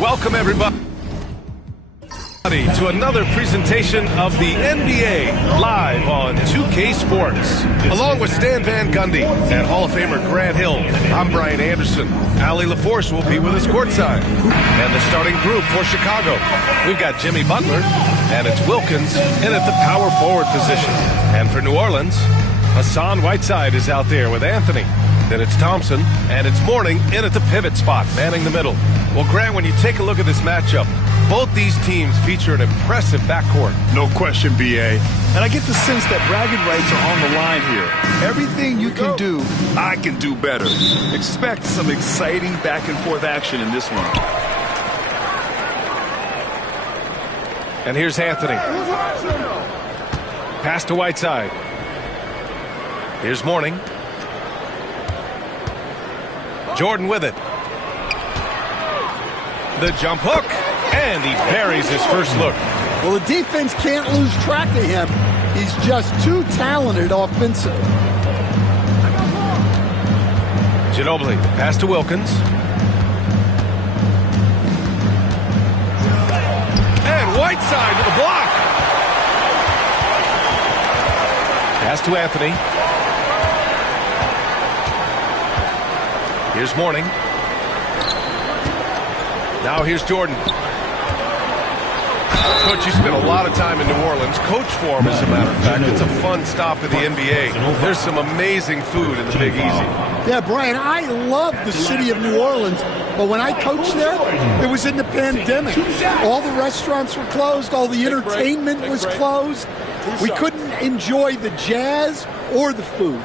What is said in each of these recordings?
Welcome, everybody, to another presentation of the NBA live on 2K Sports. Along with Stan Van Gundy and Hall of Famer Grant Hill, I'm Brian Anderson. Allie LaForce will be with us courtside. And the starting group for Chicago, we've got Jimmy Butler, and it's Wilkins in at the power forward position. And for New Orleans, Hassan Whiteside is out there with Anthony. Then it's Thompson, and it's Mourning in at the pivot spot, manning the middle. Well, Grant, when you take a look at this matchup, both these teams feature an impressive backcourt. No question, B.A. And I get the sense that bragging rights are on the line here. Everything you can do, I can do better. Expect some exciting back-and-forth action in this one. And here's Anthony. Pass to Whiteside. Here's Mourning. Jordan with it. The jump hook. And he buries his first look. Well, the defense can't lose track of him. He's just too talented offensively. Ginobili, pass to Wilkins. And Whiteside with a block. Pass to Anthony. Here's Mourning. Now here's Jordan. Coach, you spent a lot of time in New Orleans. Coach for him, as a matter of fact. It's a fun stop in the NBA. There's some amazing food in the Big Easy. Yeah, Brian, I love the city of New Orleans, but when I coached there, it was in the pandemic. All the restaurants were closed. All the entertainment was closed. We couldn't enjoy the jazz or the food.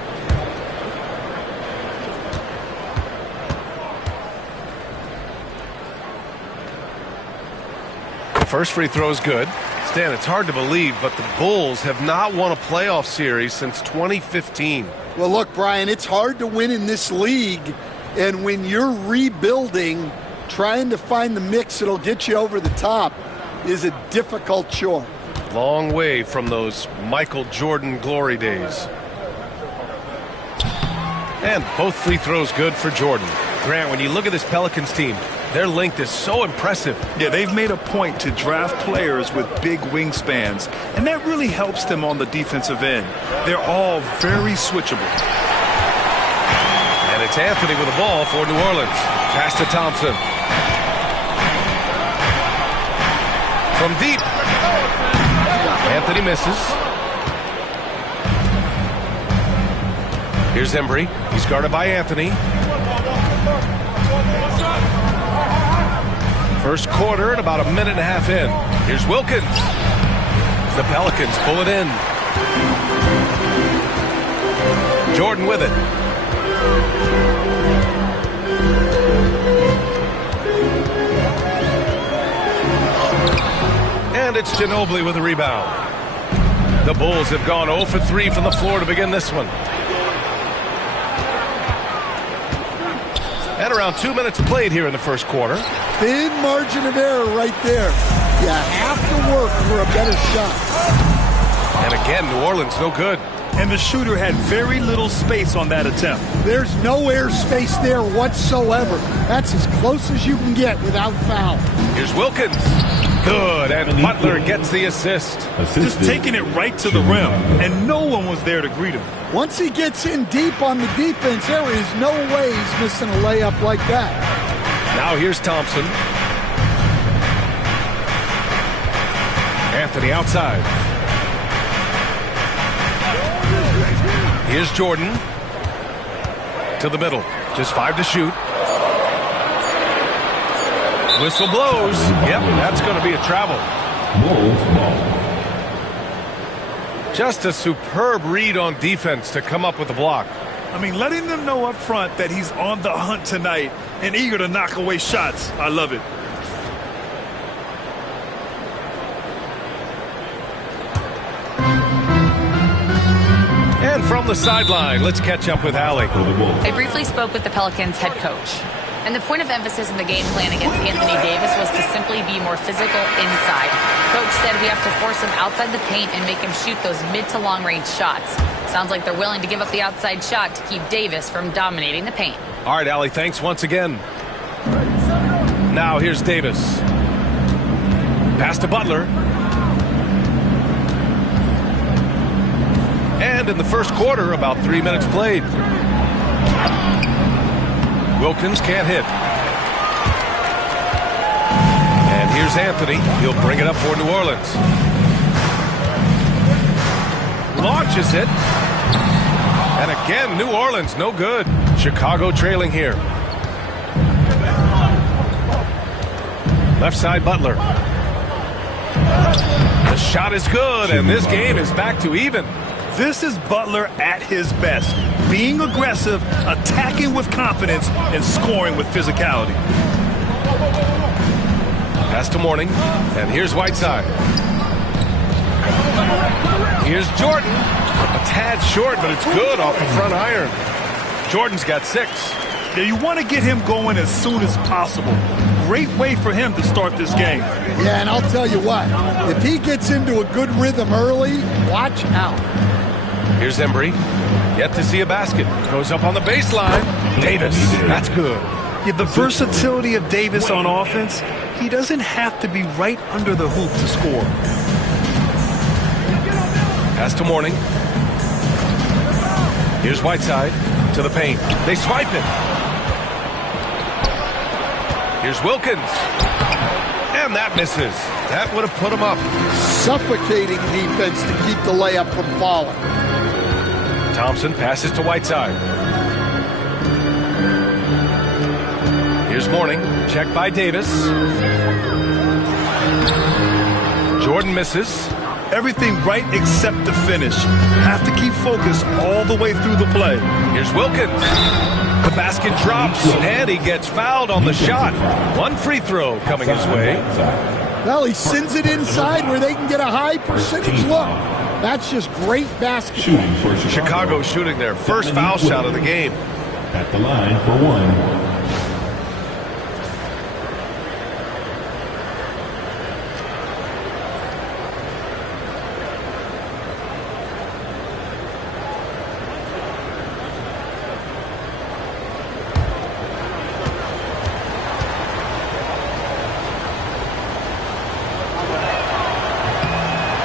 First free throw is good. Stan, it's hard to believe, but the Bulls have not won a playoff series since 2015. Well, look, Brian, it's hard to win in this league, and when you're rebuilding, trying to find the mix that'll get you over the top is a difficult chore. Long way from those Michael Jordan glory days. And both free throws good for Jordan. Grant, when you look at this Pelicans team, their length is so impressive. Yeah, they've made a point to draft players with big wingspans, and that really helps them on the defensive end. They're all very switchable. And it's Anthony with the ball for New Orleans. Pass to Thompson. From deep. Anthony misses. Here's Embry. He's guarded by Anthony. First quarter and about a minute and a half in. Here's Wilkins. The Pelicans pull it in. Jordan with it. And it's Ginobili with a rebound. The Bulls have gone 0 for 3 from the floor to begin this one. And around 2 minutes played here in the first quarter. Thin margin of error right there. You have to work for a better shot. And again, New Orleans no good. And the shooter had very little space on that attempt. There's no air space there whatsoever. That's as close as you can get without foul. Here's Wilkins. Good, and Butler gets the assist. Just taking it right to the rim, and no one was there to greet him. Once he gets in deep on the defense, there is no way he's missing a layup like that. Now here's Thompson. Anthony outside. Here's Jordan. To the middle. Just 5 to shoot. Whistle blows. Yep, that's going to be a travel. Just a superb read on defense to come up with the block. I mean, letting them know up front that he's on the hunt tonight and eager to knock away shots. I love it. And from the sideline, let's catch up with Allie. I briefly spoke with the Pelicans head coach. And the point of emphasis in the game plan against Anthony Davis was to simply be more physical inside. Coach said we have to force him outside the paint and make him shoot those mid to long range shots. Sounds like they're willing to give up the outside shot to keep Davis from dominating the paint. All right, Allie, thanks once again. Now here's Davis. Pass to Butler. And in the first quarter, about 3 minutes played. Wilkins can't hit. And here's Anthony. He'll bring it up for New Orleans. Launches it. And again, New Orleans, no good. Chicago trailing here. Left side, Butler. The shot is good, and this game is back to even. This is Butler at his best. Being aggressive, attacking with confidence, and scoring with physicality. Pass to Mourning, and here's Whiteside. Here's Jordan. A tad short, but it's good off the front iron. Jordan's got 6. Yeah, you want to get him going as soon as possible. Great way for him to start this game. Yeah, and I'll tell you what, if he gets into a good rhythm early, watch out. Here's Embry. Yet to see a basket. Goes up on the baseline. Davis. That's good. Yeah, the versatility of Davis on offense, he doesn't have to be right under the hoop to score. Pass to Mourning. Here's Whiteside to the paint. They swipe it. Here's Wilkins. And that misses. That would have put him up. Suffocating defense to keep the layup from falling. Thompson passes to Whiteside. Here's Mourning. Check by Davis. Jordan misses. Everything right except the finish. Have to keep focus all the way through the play. Here's Wilkins. The basket drops, and he gets fouled on the shot. One free throw coming his way. Well, he sends it inside where they can get a high percentage look. That's just great basketball. Chicago shooting their first foul shot of the game. At the line for 1.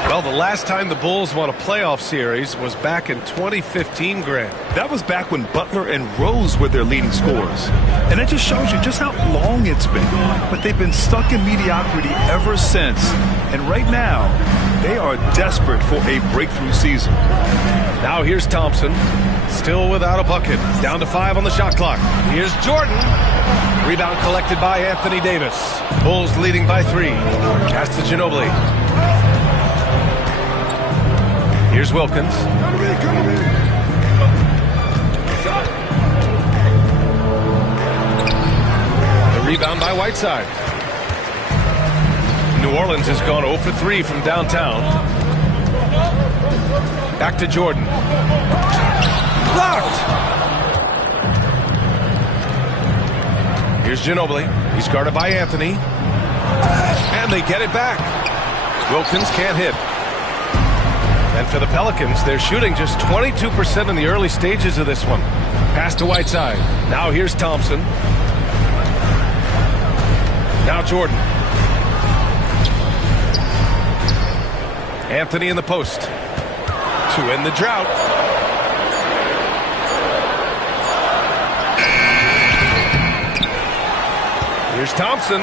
Well, the last time the Bulls won a playoff series was back in 2015, Grant. That was back when Butler and Rose were their leading scorers. And that just shows you just how long it's been. But they've been stuck in mediocrity ever since. And right now, they are desperate for a breakthrough season. Now here's Thompson, still without a bucket. Down to 5 on the shot clock. Here's Jordan. Rebound collected by Anthony Davis. Bulls leading by 3. Pass to Ginobili. Here's Wilkins. The rebound by Whiteside. New Orleans has gone 0 for 3 from downtown. Back to Jordan. Blocked! Here's Ginobili. He's guarded by Anthony. And they get it back. Wilkins can't hit. And for the Pelicans, they're shooting just 22% in the early stages of this one. Pass to Whiteside. Now here's Thompson. Now Jordan. Anthony in the post to end the drought. Here's Thompson.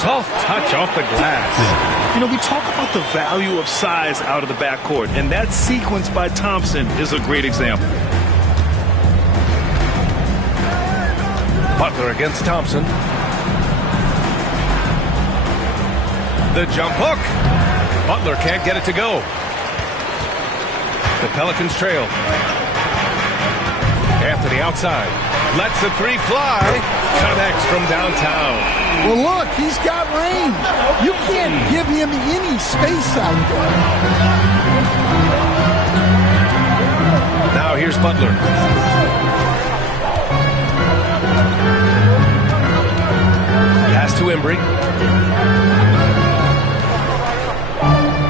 Soft touch off the glass. You know, we talk about the value of size out of the backcourt, and that sequence by Thompson is a great example. Butler against Thompson. The jump hook. Butler can't get it to go. The Pelicans trail. Anthony outside. Lets the 3 fly. Connects from downtown. Well, look, he's got range. You can't give him any space out there. Now here's Butler. Pass to Embry.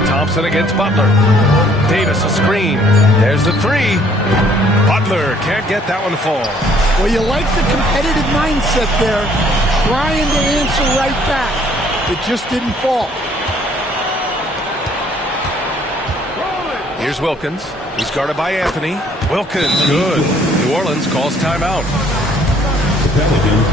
Thompson against Butler. Davis a screen. There's the 3. Butler can't get that one to fall. Well, you like the competitive mindset there. trying to answer right back. It just didn't fall. Here's Wilkins. He's guarded by Anthony. Wilkins, good. New Orleans calls timeout. The Pelicans.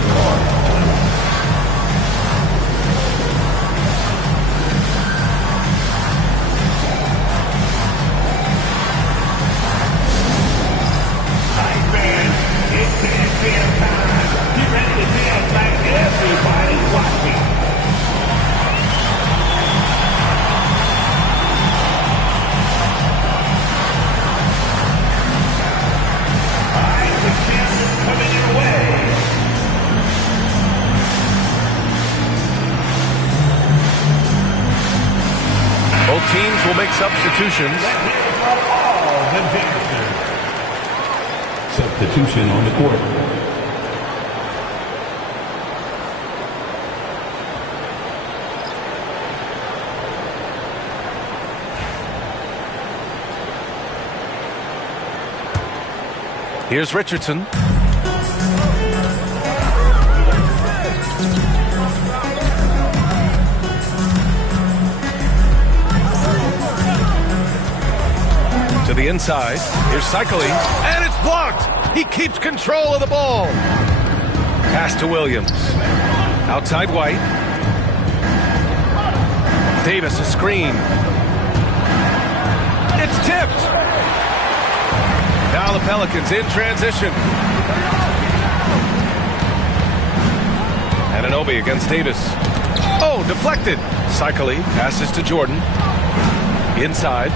It's NBL time. Get ready to dance like everybody's watching. All right, the chance coming your way. Both teams will make substitutions. Substitution on the court. Here's Richardson. To the inside. Here's Cycling. And it's blocked. He keeps control of the ball. Pass to Williams. Outside White. Davis a screen. It's tipped. Now the Pelicans in transition. Anunoby against Davis. Oh, deflected. Cycling passes to Jordan. Inside.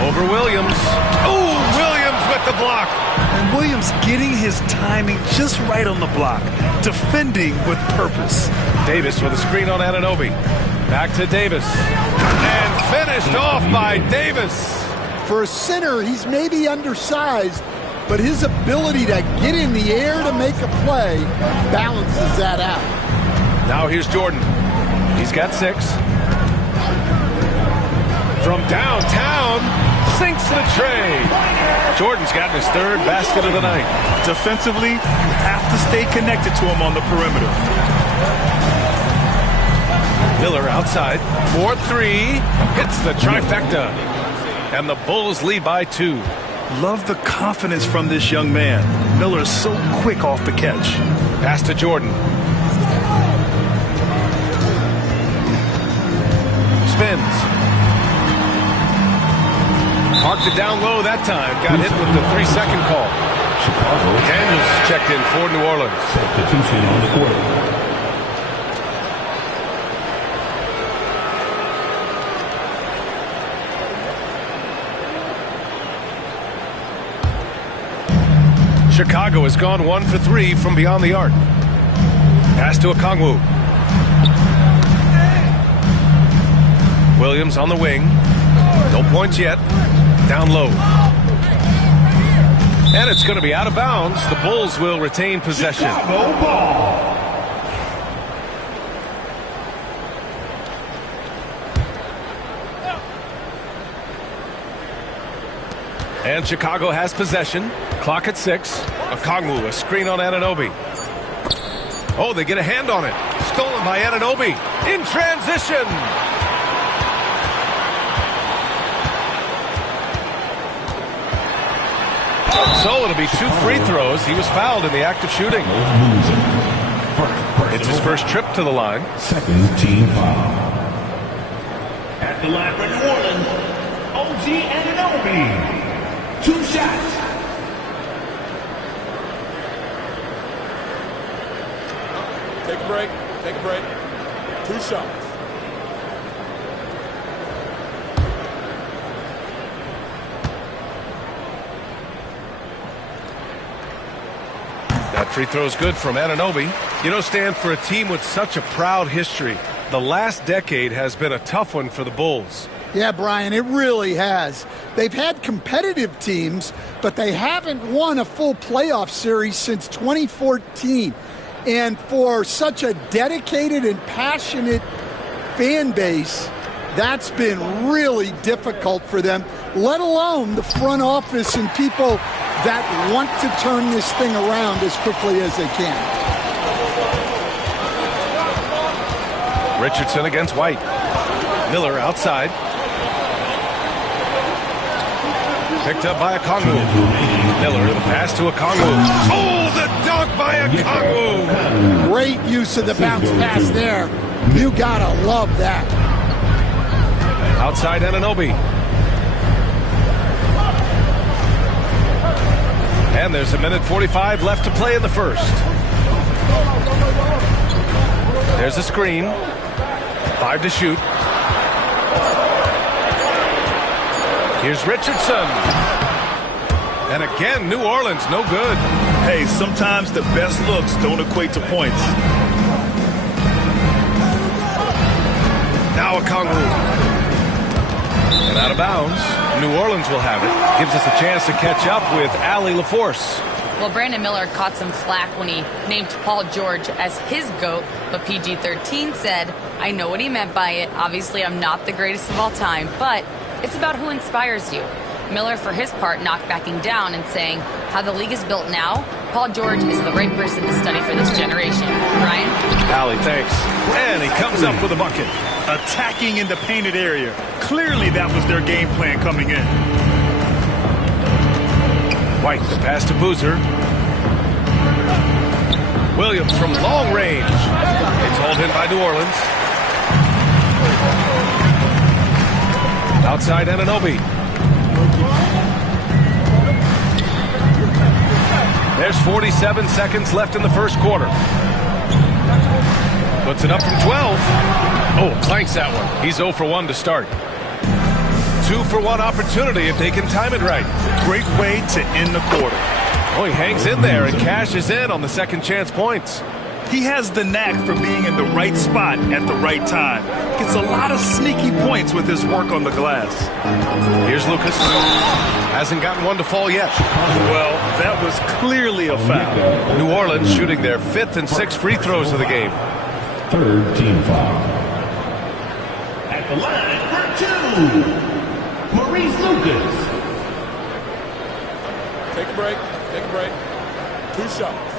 Over Williams. Oh, Williams with the block. And Williams getting his timing just right on the block. Defending with purpose. Davis with a screen on Anunoby. Back to Davis. And finished off by Davis. For a center, he's maybe undersized, but his ability to get in the air to make a play balances that out. Now here's Jordan. He's got 6. From downtown, sinks the tray. Jordan's gotten his 3rd basket of the night. Defensively, you have to stay connected to him on the perimeter. Miller outside. 4-3. Hits the trifecta. And the Bulls lead by 2. Love the confidence from this young man. Miller is so quick off the catch. Pass to Jordan. Spins. Parked it down low that time. Got hit with the 3-second call. Chicago. Daniels checked in for New Orleans. Substitution on the court. Chicago has gone 1 for 3 from beyond the arc. Pass to Okongwu. Williams on the wing. No points yet. Down low. And it's going to be out of bounds. The Bulls will retain possession. Chicago ball. And Chicago has possession. Clock at 6. Okongwu, a screen on Anunoby. Oh, they get a hand on it. Stolen by Anunoby. In transition. So it'll be 2 free throws. He was fouled in the act of shooting. It's his first trip to the line. Second team foul. At the line for New Orleans, OG Anunoby. 2 shots. Take a break. Take a break. 2 shots. That free throw is good from Anunoby. You know, Stan, for a team with such a proud history, the last decade has been a tough one for the Bulls. Yeah, Brian, it really has. They've had competitive teams, but they haven't won a full playoff series since 2014. And for such a dedicated and passionate fan base, that's been really difficult for them, let alone the front office and people that want to turn this thing around as quickly as they can. Richardson against White. Miller outside. Picked up by Okongwu. Miller, the pass to Okongwu. Oh, the dunk by Okongwu! Great use of the bounce pass there. You gotta love that. Outside Anunoby. And there's a minute 45 left to play in the first. There's a screen. 5 to shoot. Here's Richardson. And again, New Orleans, no good. Hey, sometimes the best looks don't equate to points. Now Okongwu. And out of bounds. New Orleans will have it. Gives us a chance to catch up with Allie LaForce. Well, Brandon Miller caught some flack when he named Paul George as his GOAT, but PG-13 said, I know what he meant by it. Obviously, I'm not the greatest of all time, but it's about who inspires you. Miller, for his part, not backing down and saying, how the league is built now, Paul George is the right person to study for this generation. Ryan? Allie, thanks. And he comes up with a bucket. Attacking in the painted area. Clearly that was their game plan coming in. White, the pass to Boozer. Williams from long range. It's hauled in by New Orleans. Outside Anunoby. There's 47 seconds left in the first quarter. Puts it up from 12. Oh, clanks that one. He's 0 for 1 to start. 2 for 1 opportunity if they can time it right. Great way to end the quarter. Oh, he hangs in there and cashes in on the second chance points. He has the knack for being in the right spot at the right time. Gets a lot of sneaky points with his work on the glass. Here's Lucas. Hasn't gotten one to fall yet. Well, that was clearly a foul. New Orleans shooting their 5th and 6th free throws of the game. Third team foul. At the line for 2, Maurice Lucas. Take a break. Take a break. 2 shots.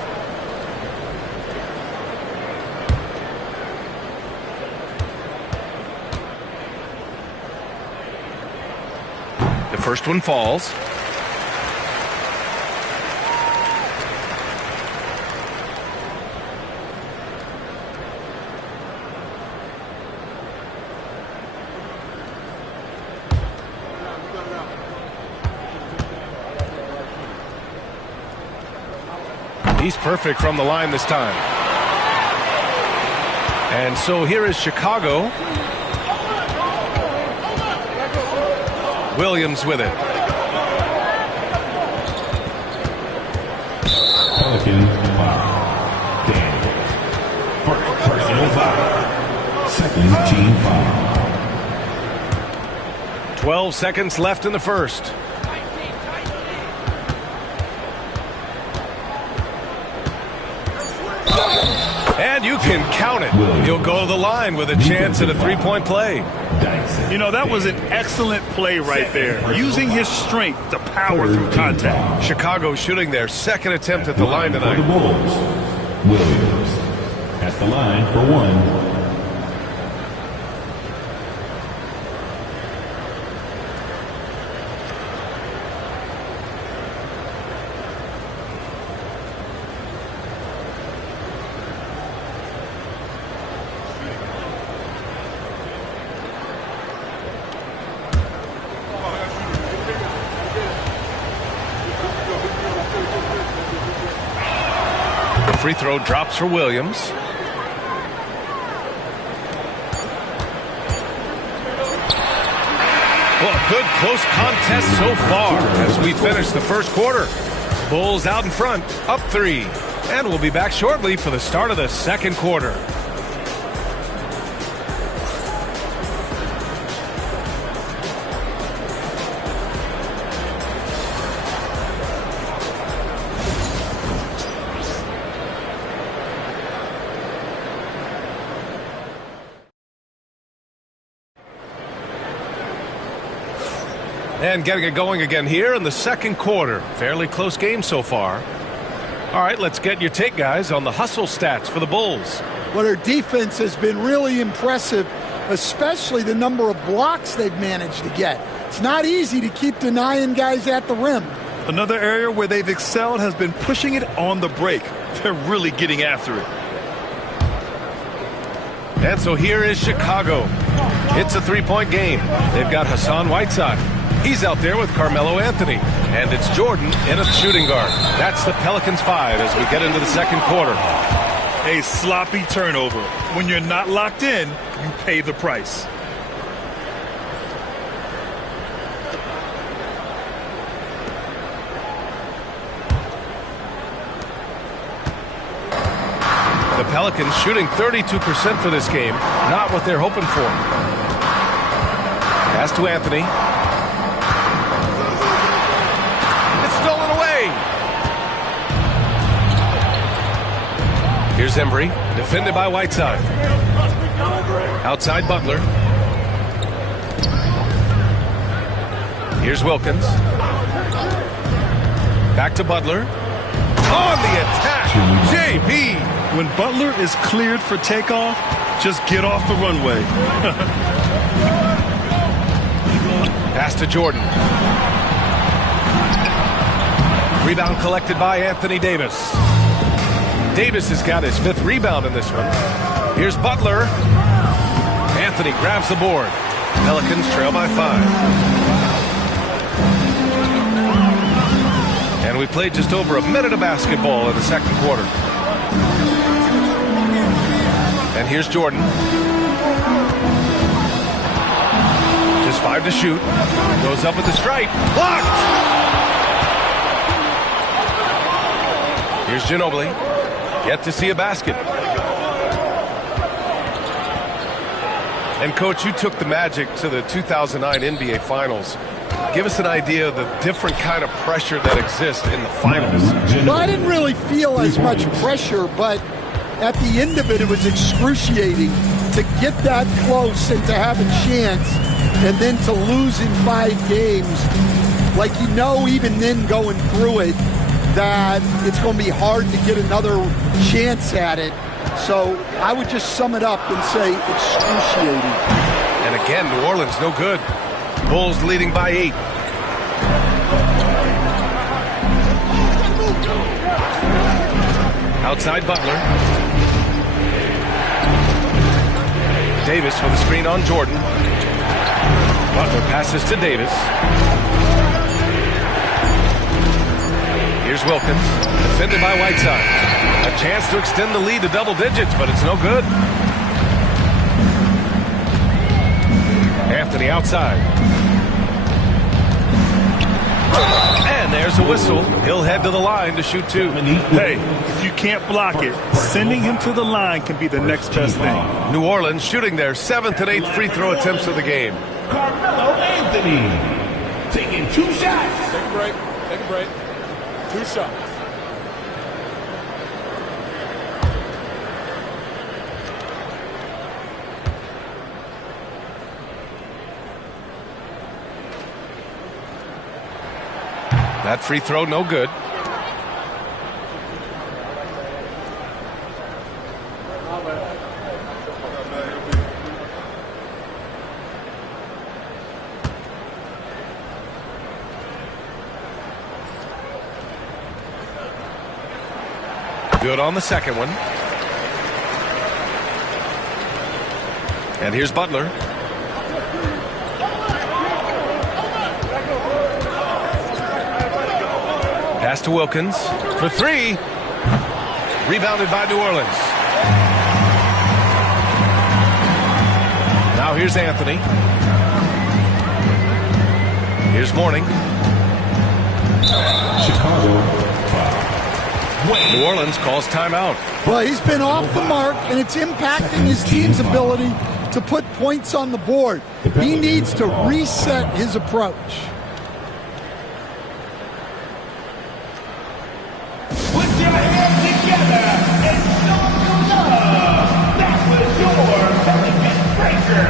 The first one falls. He's perfect from the line this time. And so here is Chicago. Williams with it. Pelicans foul. Daniels. First personal foul. Second team foul. 12 seconds left in the first. And you can count it. He'll go to the line with a chance at a three-point play. You know, that was an excellent play right there. Using his strength to power through contact. Chicago shooting their second attempt at the line tonight. For the Bulls, Williams at the line for 1. Free throw drops for Williams. Well, a good close contest so far as we finish the first quarter. Bulls out in front, up 3. And we'll be back shortly for the start of the second quarter. And getting it going again here in the second quarter. Fairly close game so far. All right, let's get your take, guys, on the hustle stats for the Bulls. Well, their defense has been really impressive, especially the number of blocks they've managed to get. It's not easy to keep denying guys at the rim. Another area where they've excelled has been pushing it on the break. They're really getting after it. And so here is Chicago. It's a three-point game. They've got Hassan Whiteside. He's out there with Carmelo Anthony. And it's Jordan in a shooting guard. That's the Pelicans 5 as we get into the second quarter. A sloppy turnover. When you're not locked in, you pay the price. The Pelicans shooting 32% for this game. Not what they're hoping for. Pass to Anthony. It's stolen away. Here's Embry, defended by Whiteside. Outside Butler. Here's Wilkins. Back to Butler. On the attack, JB. When Butler is cleared for takeoff, just get off the runway. Pass to Jordan. Rebound collected by Anthony Davis. Davis has got his 5th rebound in this one. Here's Butler. Anthony grabs the board. Pelicans trail by 5. And we played just over a minute of basketball in the second quarter. And here's Jordan. Just 5 to shoot. Goes up with the strike. Blocked! Here's Ginobili. Yet to see a basket. And, Coach, you took the Magic to the 2009 NBA Finals. Give us an idea of the different kind of pressure that exists in the finals. Well, I didn't really feel as much pressure, but at the end of it, it was excruciating to get that close and to have a chance and then to lose in 5 games. Like, you know, even then going through it, that it's going to be hard to get another chance at it. So I would just sum it up and say excruciating. And again, New Orleans no good. Bulls leading by 8. Outside Butler. Davis with a screen on Jordan. Butler passes to Davis. Here's Wilkins, defended by Whiteside. A chance to extend the lead to double digits, but it's no good. Anthony outside. And there's a whistle. He'll head to the line to shoot 2. Hey, if you can't block it, sending him to the line can be the next best thing. New Orleans shooting their 7th and 8th free throw attempts of the game. Carmelo Anthony taking 2 shots. Take a break. Take a break. 2 shots. That free throw no good. Good on the second one. And here's Butler. Pass to Wilkins for 3. Rebounded by New Orleans. Now here's Anthony. Here's Mourning. Chicago 5. New Orleans calls timeout. Well, he's been off the mark, and it's impacting his team's ability to put points on the board. He needs to reset his approach. Put your hands together and show some love. That was your Pelican Breaker.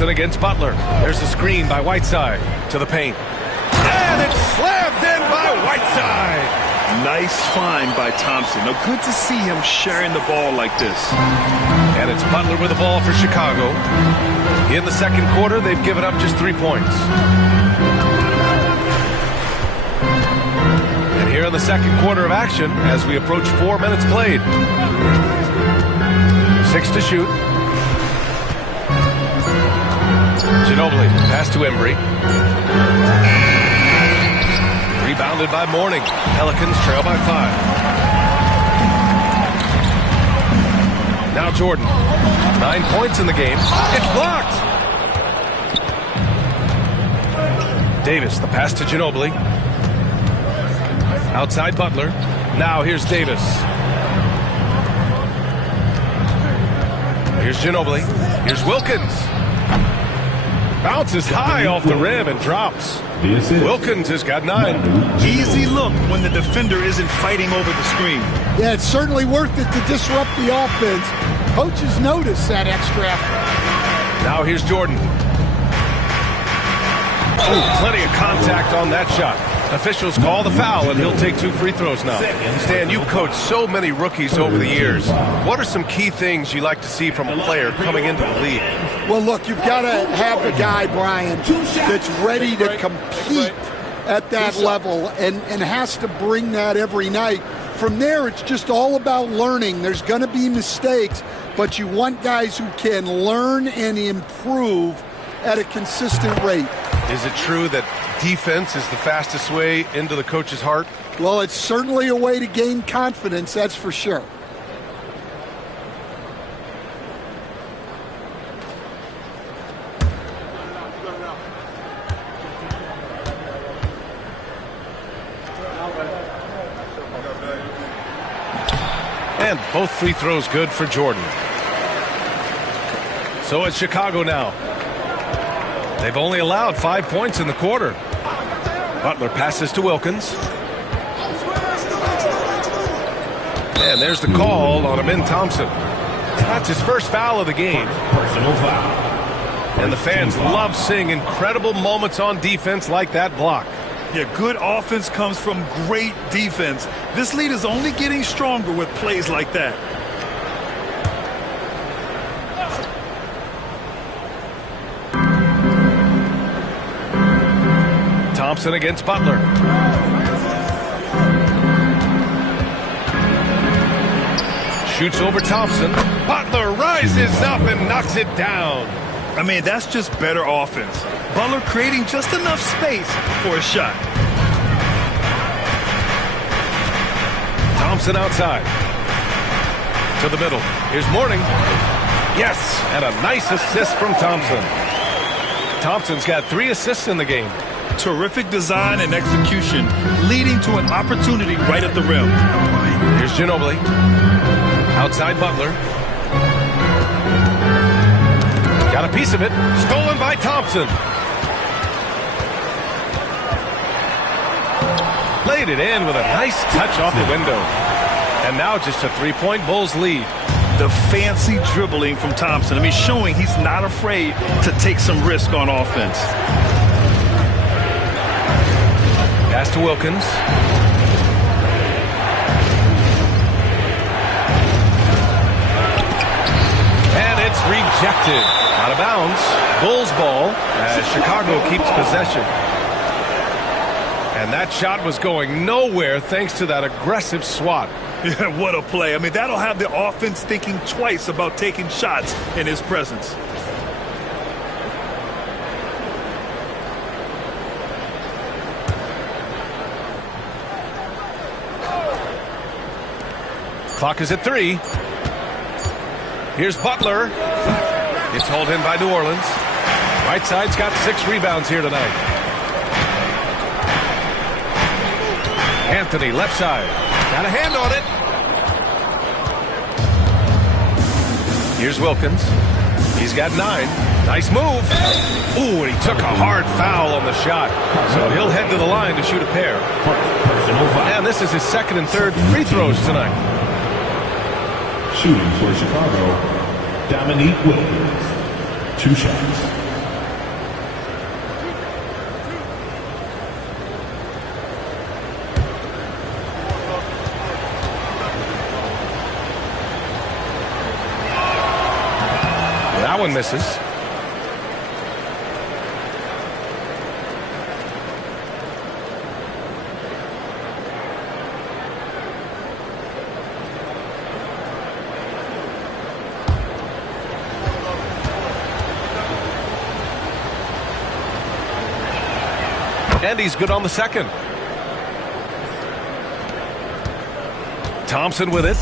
Thompson against Butler. There's a screen by Whiteside to the paint. And it's slammed in by Whiteside. Nice find by Thompson. Now, good to see him sharing the ball like this. And it's Butler with the ball for Chicago. In the second quarter, they've given up just 3 points. And here in the second quarter of action, as we approach 4 minutes played. 6 to shoot. Ginobili, pass to Embry. Rebounded by Mourning. Pelicans trail by 5. Now Jordan. 9 points in the game. It's blocked. Davis, the pass to Ginobili. Outside Butler. Now here's Davis. Here's Ginobili. Here's Wilkins. Bounces high off the rim and drops. Wilkins has got 9. Easy look when the defender isn't fighting over the screen. Yeah, it's certainly worth it to disrupt the offense. Coaches notice that extra effort. Now here's Jordan. Oh, plenty of contact on that shot. Officials call the foul, and he'll take 2 free throws now. Stan, you've coached so many rookies over the years. What are some key things you like to see from a player coming into the league? Well, look, you've got to have the guy, Brian, that's ready to compete at that level and has to bring that every night. From there, it's just all about learning. There's going to be mistakes, but you want guys who can learn and improve at a consistent rate. Is it true that defense is the fastest way into the coach's heart? Well, it's certainly a way to gain confidence, that's for sure. And both free throws good for Jordan. So it's Chicago now. They've only allowed 5 points in the quarter. Butler passes to Wilkins. And there's the call on Amin Thompson. That's his first foul of the game. Personal foul. And the fans love seeing incredible moments on defense like that block. Yeah, good offense comes from great defense. This lead is only getting stronger with plays like that. Thompson against Butler. Shoots over Thompson. Butler rises up and knocks it down. I mean, that's just better offense. Butler creating just enough space for a shot. Thompson outside. To the middle. Here's Mourning. Yes, and a nice assist from Thompson. Thompson's got 3 assists in the game. Terrific design and execution, leading to an opportunity right at the rim. Here's Ginobili. Outside Butler. Got a piece of it. Stolen by Thompson. Laid it in with a nice touch off the window. And now just a 3-point Bulls lead. The fancy dribbling from Thompson. I mean, showing he's not afraid to take some risk on offense. Pass to Wilkins. And it's rejected. Out of bounds. Bulls ball as Chicago keeps possession. And that shot was going nowhere thanks to that aggressive swat. Yeah, what a play. I mean, that'll have the offense thinking twice about taking shots in his presence. Clock is at 3. Here's Butler. It's hauled in by New Orleans. Whiteside's got 6 rebounds here tonight. Anthony, left side. Got a hand on it. Here's Wilkins. He's got 9. Nice move. Ooh, and he took a hard foul on the shot. So he'll head to the line to shoot a pair. And this is his 2nd and 3rd free throws tonight. Shooting for Chicago, Dominique Wilkins. 2 shots. That one misses. And he's good on the second. Thompson with it.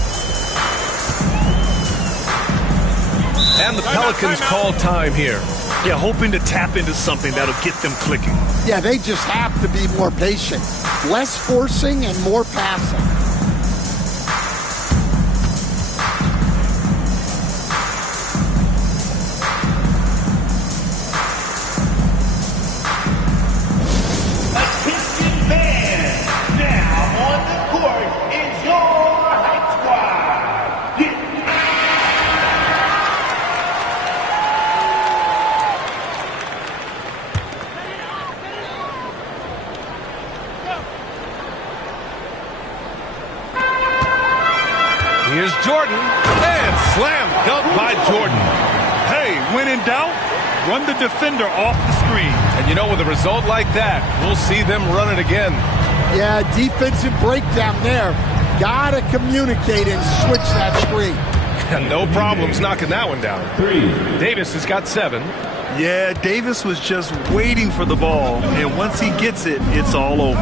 And the Pelicans call time here. Yeah, hoping to tap into something that'll get them clicking. Yeah, they just have to be more patient. Less forcing and more passing. Here's Jordan, and slam dunk by Jordan. Hey, when in doubt, run the defender off the screen. And you know, with a result like that, we'll see them run it again. Yeah, defensive breakdown there. Gotta communicate and switch that screen. And no problems knocking that one down. 3. Davis has got 7. Yeah, Davis was just waiting for the ball, and once he gets it, it's all over.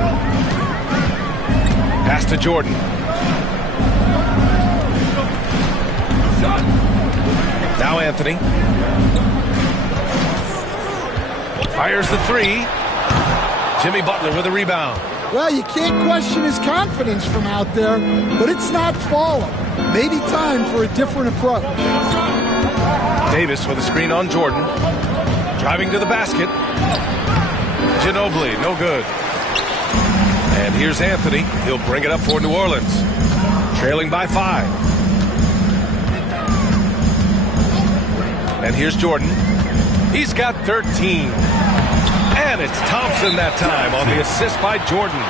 Pass to Jordan. Now Anthony. Fires the 3. Jimmy Butler with a rebound. Well, you can't question his confidence from out there, but it's not falling. Maybe time for a different approach. Davis with a screen on Jordan. Driving to the basket. Ginobili, no good. And here's Anthony. He'll bring it up for New Orleans. Trailing by 5. And here's Jordan. He's got 13. And it's Thompson that time on the assist by Jordan.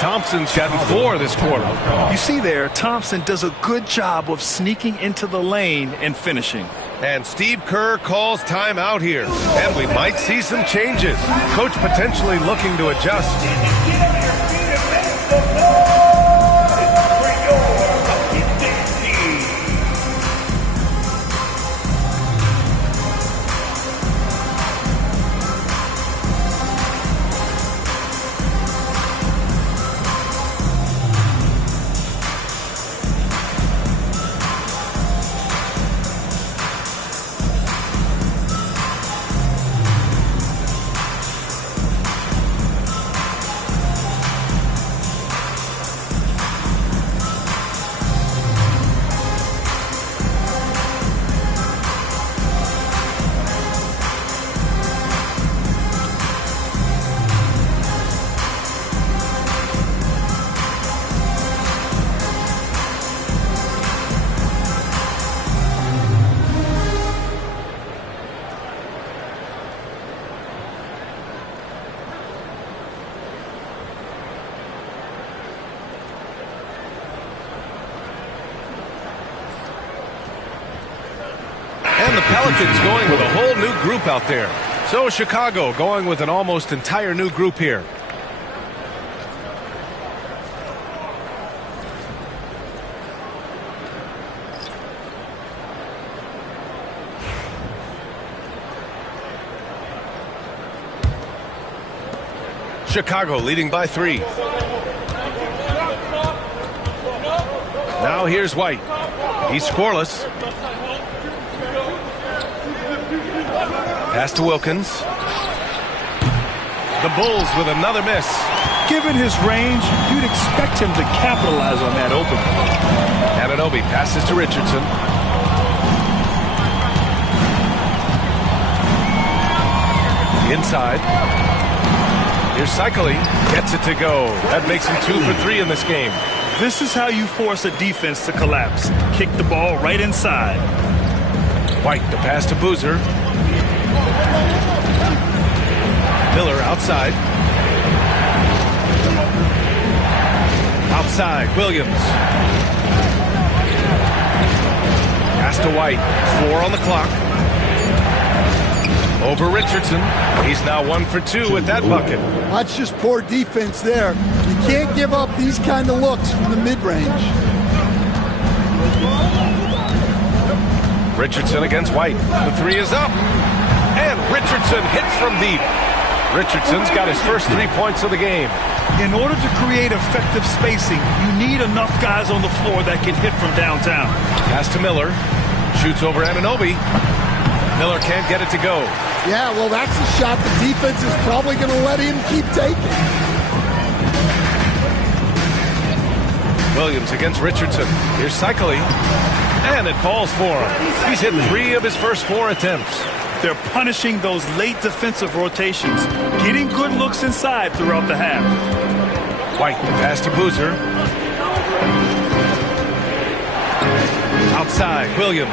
Thompson's gotten 4 this quarter. You see there, Thompson does a good job of sneaking into the lane and finishing. And Steve Kerr calls timeout here. And we might see some changes. Coach potentially looking to adjust. And the Pelicans going with a whole new group out there. So Chicago going with an almost entire new group here. Chicago leading by 3. Now here's White. He's scoreless. Pass to Wilkins. The Bulls with another miss. Given his range, you'd expect him to capitalize on that opening. Anunoby passes to Richardson. Inside. Here's Cycling. Gets it to go. That makes him 2 for 3 in this game. This is how you force a defense to collapse. Kick the ball right inside. White, the pass to Boozer. Miller outside. Outside, Williams. Pass to White. 4 on the clock. Over Richardson. He's now 1 for 2 with that bucket. That's just poor defense there. You can't give up these kind of looks from the mid-range. Richardson against White. The three is up. And Richardson hits from deep. Richardson's got his first 3 points of the game. In order to create effective spacing, you need enough guys on the floor that can hit from downtown. Pass to Miller. Shoots over Anunoby. Miller can't get it to go. Yeah, well, that's a shot the defense is probably going to let him keep taking. Williams against Richardson. Here's Cycling. And it falls for him. He's hit 3 of his first 4 attempts. They're punishing those late defensive rotations, getting good looks inside throughout the half. White, the pass to Boozer. Outside, Williams.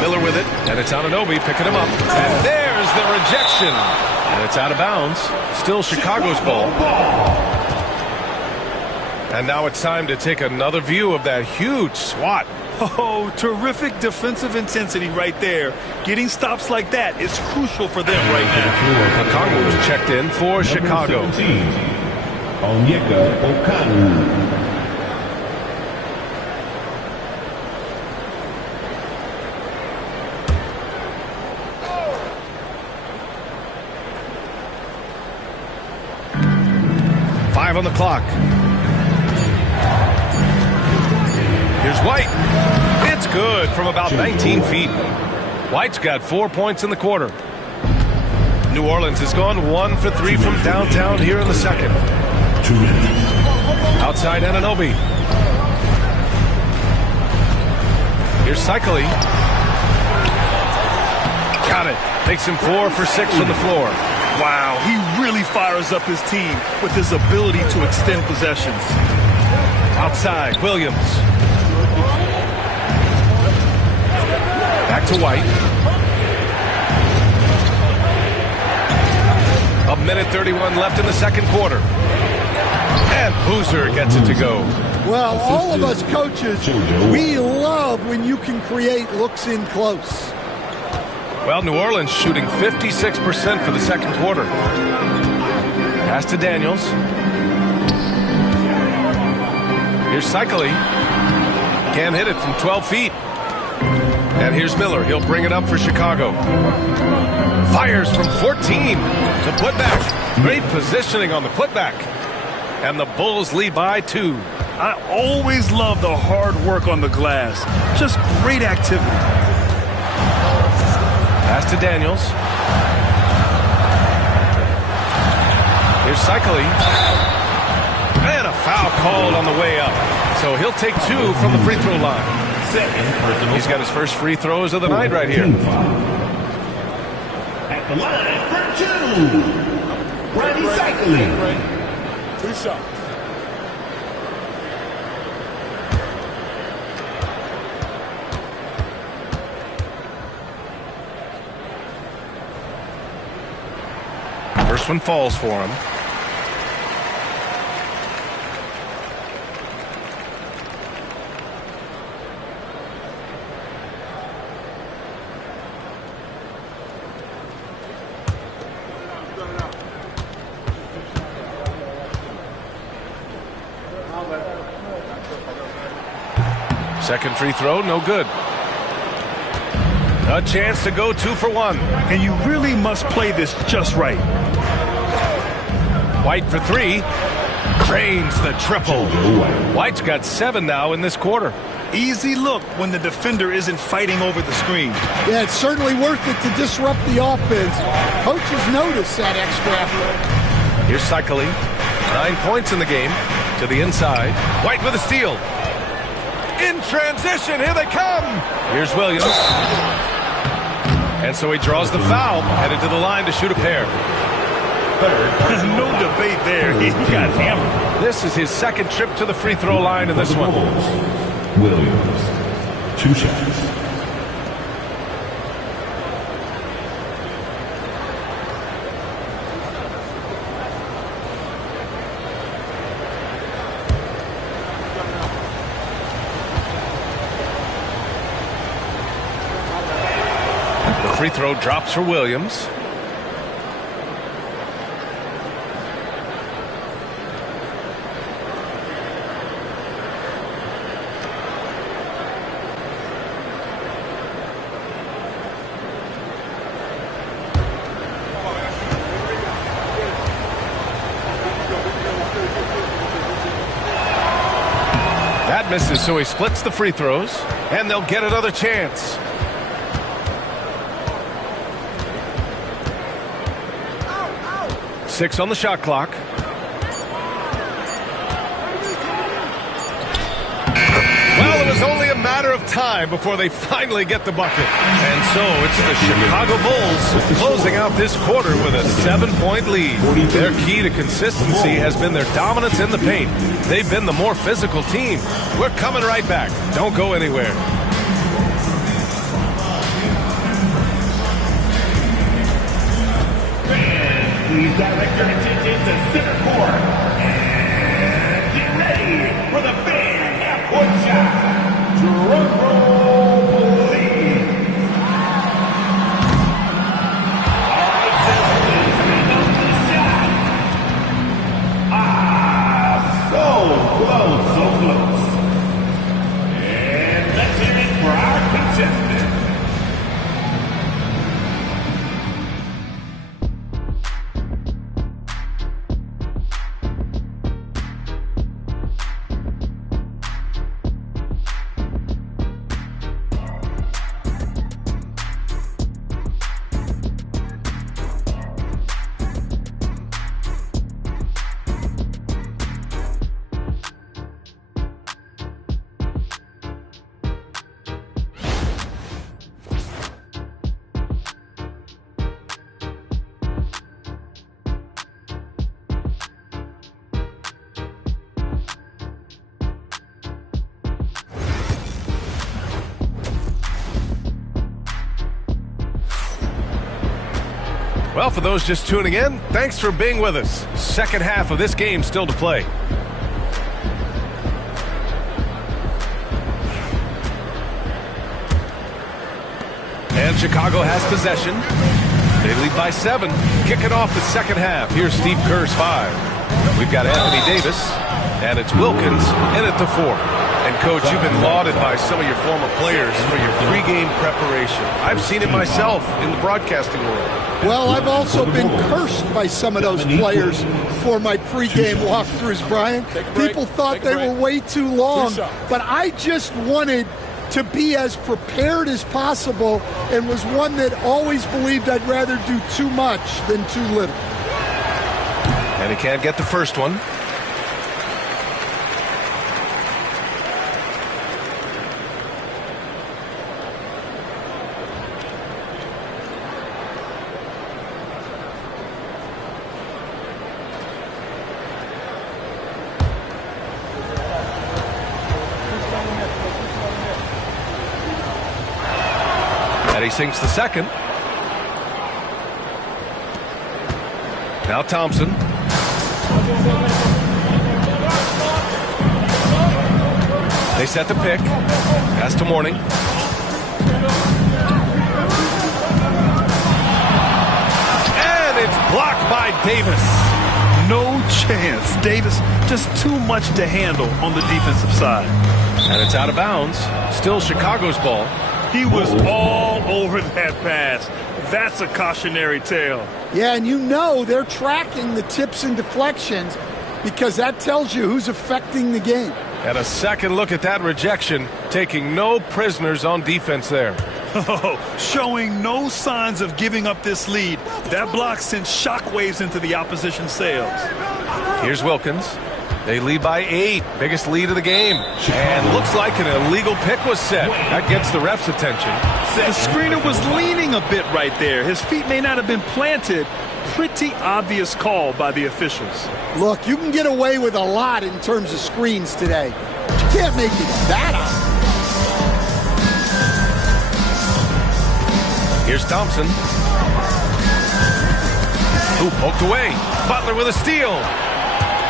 Miller with it, and it's Anunoby picking him up. And there's the rejection. And it's out of bounds. Still Chicago's ball. And now it's time to take another view of that huge swat. Oh, terrific defensive intensity right there. Getting stops like that is crucial for them right now. Okongwu was checked in for Chicago. Onyeka Okongwu. On the clock. Here's White. It's good from about 19 feet. White's got 4 points in the quarter. New Orleans has gone 1 for 3 from downtown here in the second. 2 minutes. Outside Anunoby. Here's Cycling. Got it. Makes him 4 for 6 from the floor. Wow, he really fires up his team with his ability to extend possessions. Outside, Williams. Back to White. 1:31 left in the second quarter. And Boozer gets it to go. Well, all of us coaches, we love when you can create looks in close. Well, New Orleans shooting 56% for the second quarter. Pass to Daniels. Here's Cycling. Can't hit it from 12 feet. And here's Miller. He'll bring it up for Chicago. Fires from 14. The putback. Great positioning on the putback. And the Bulls lead by 2. I always love the hard work on the glass. Just great activity. Pass to Daniels. Here's Cycling. And a foul called on the way up. So he'll take 2 from the free throw line. He's got his first free throws of the night right here. At the line for 2. Randy Cycling. 2 shots. First one falls for him. Second free throw, no good. A chance to go 2 for 1. And you really must play this just right. White for 3. Drains the triple. White's got 7 now in this quarter. Easy look when the defender isn't fighting over the screen. Yeah, it's certainly worth it to disrupt the offense. Coaches notice that extra effort. Here's Cycling. 9 points in the game. To the inside. White with a steal. In transition, here they come. Here's Williams. And so he draws the foul, headed to the line to shoot a pair. No debate there. He got hammered. This is his second trip to the free throw line in this one. Williams. 2 shots. free throw drops for Williams. That misses, so he splits the free throws, and they'll get another chance. Six on the shot clock. Well, it was only a matter of time before they finally get the bucket. And so it's the Chicago Bulls closing out this quarter with a 7-point lead. Their key to consistency has been their dominance in the paint. They've been the more physical team. We're coming right back. Don't go anywhere. Please direct your attention to center court. And get ready for the fan half-court shot. Drum roll, please. All right, fellas, we know the shot. So close, so close. And let's hear it for our contestant. Well, for those just tuning in, thanks for being with us. Second half of this game still to play. And Chicago has possession. They lead by 7. Kicking off the second half. Here's Steve Kerr's 5. We've got Anthony Davis, and it's Wilkins in at the 4. And, Coach, you've been lauded by some of your former players for your pregame preparation. I've seen it myself in the broadcasting world. Well, I've also been cursed by some of those players for my pregame walkthroughs, Brian. People thought they were way too long, but I just wanted to be as prepared as possible and was one that always believed I'd rather do too much than too little. And he can't get the first one. And he sinks the second. Now Thompson. They set the pick. Pass to Mourning. And it's blocked by Davis. No chance. Davis just too much to handle on the defensive side. And it's out of bounds. Still Chicago's ball. He was all over that pass. That's a cautionary tale. Yeah, and you know they're tracking the tips and deflections because that tells you who's affecting the game. And a second look at that rejection, taking no prisoners on defense there. Oh, showing no signs of giving up this lead. That block sent shockwaves into the opposition sails. Here's Wilkins. They lead by 8, biggest lead of the game. And looks like an illegal pick was set. That gets the ref's attention. The screener was leaning a bit right there. His feet may not have been planted. Pretty obvious call by the officials. Look, you can get away with a lot in terms of screens today. But you can't make it that obvious. Here's Thompson. Who poked away. Butler with a steal.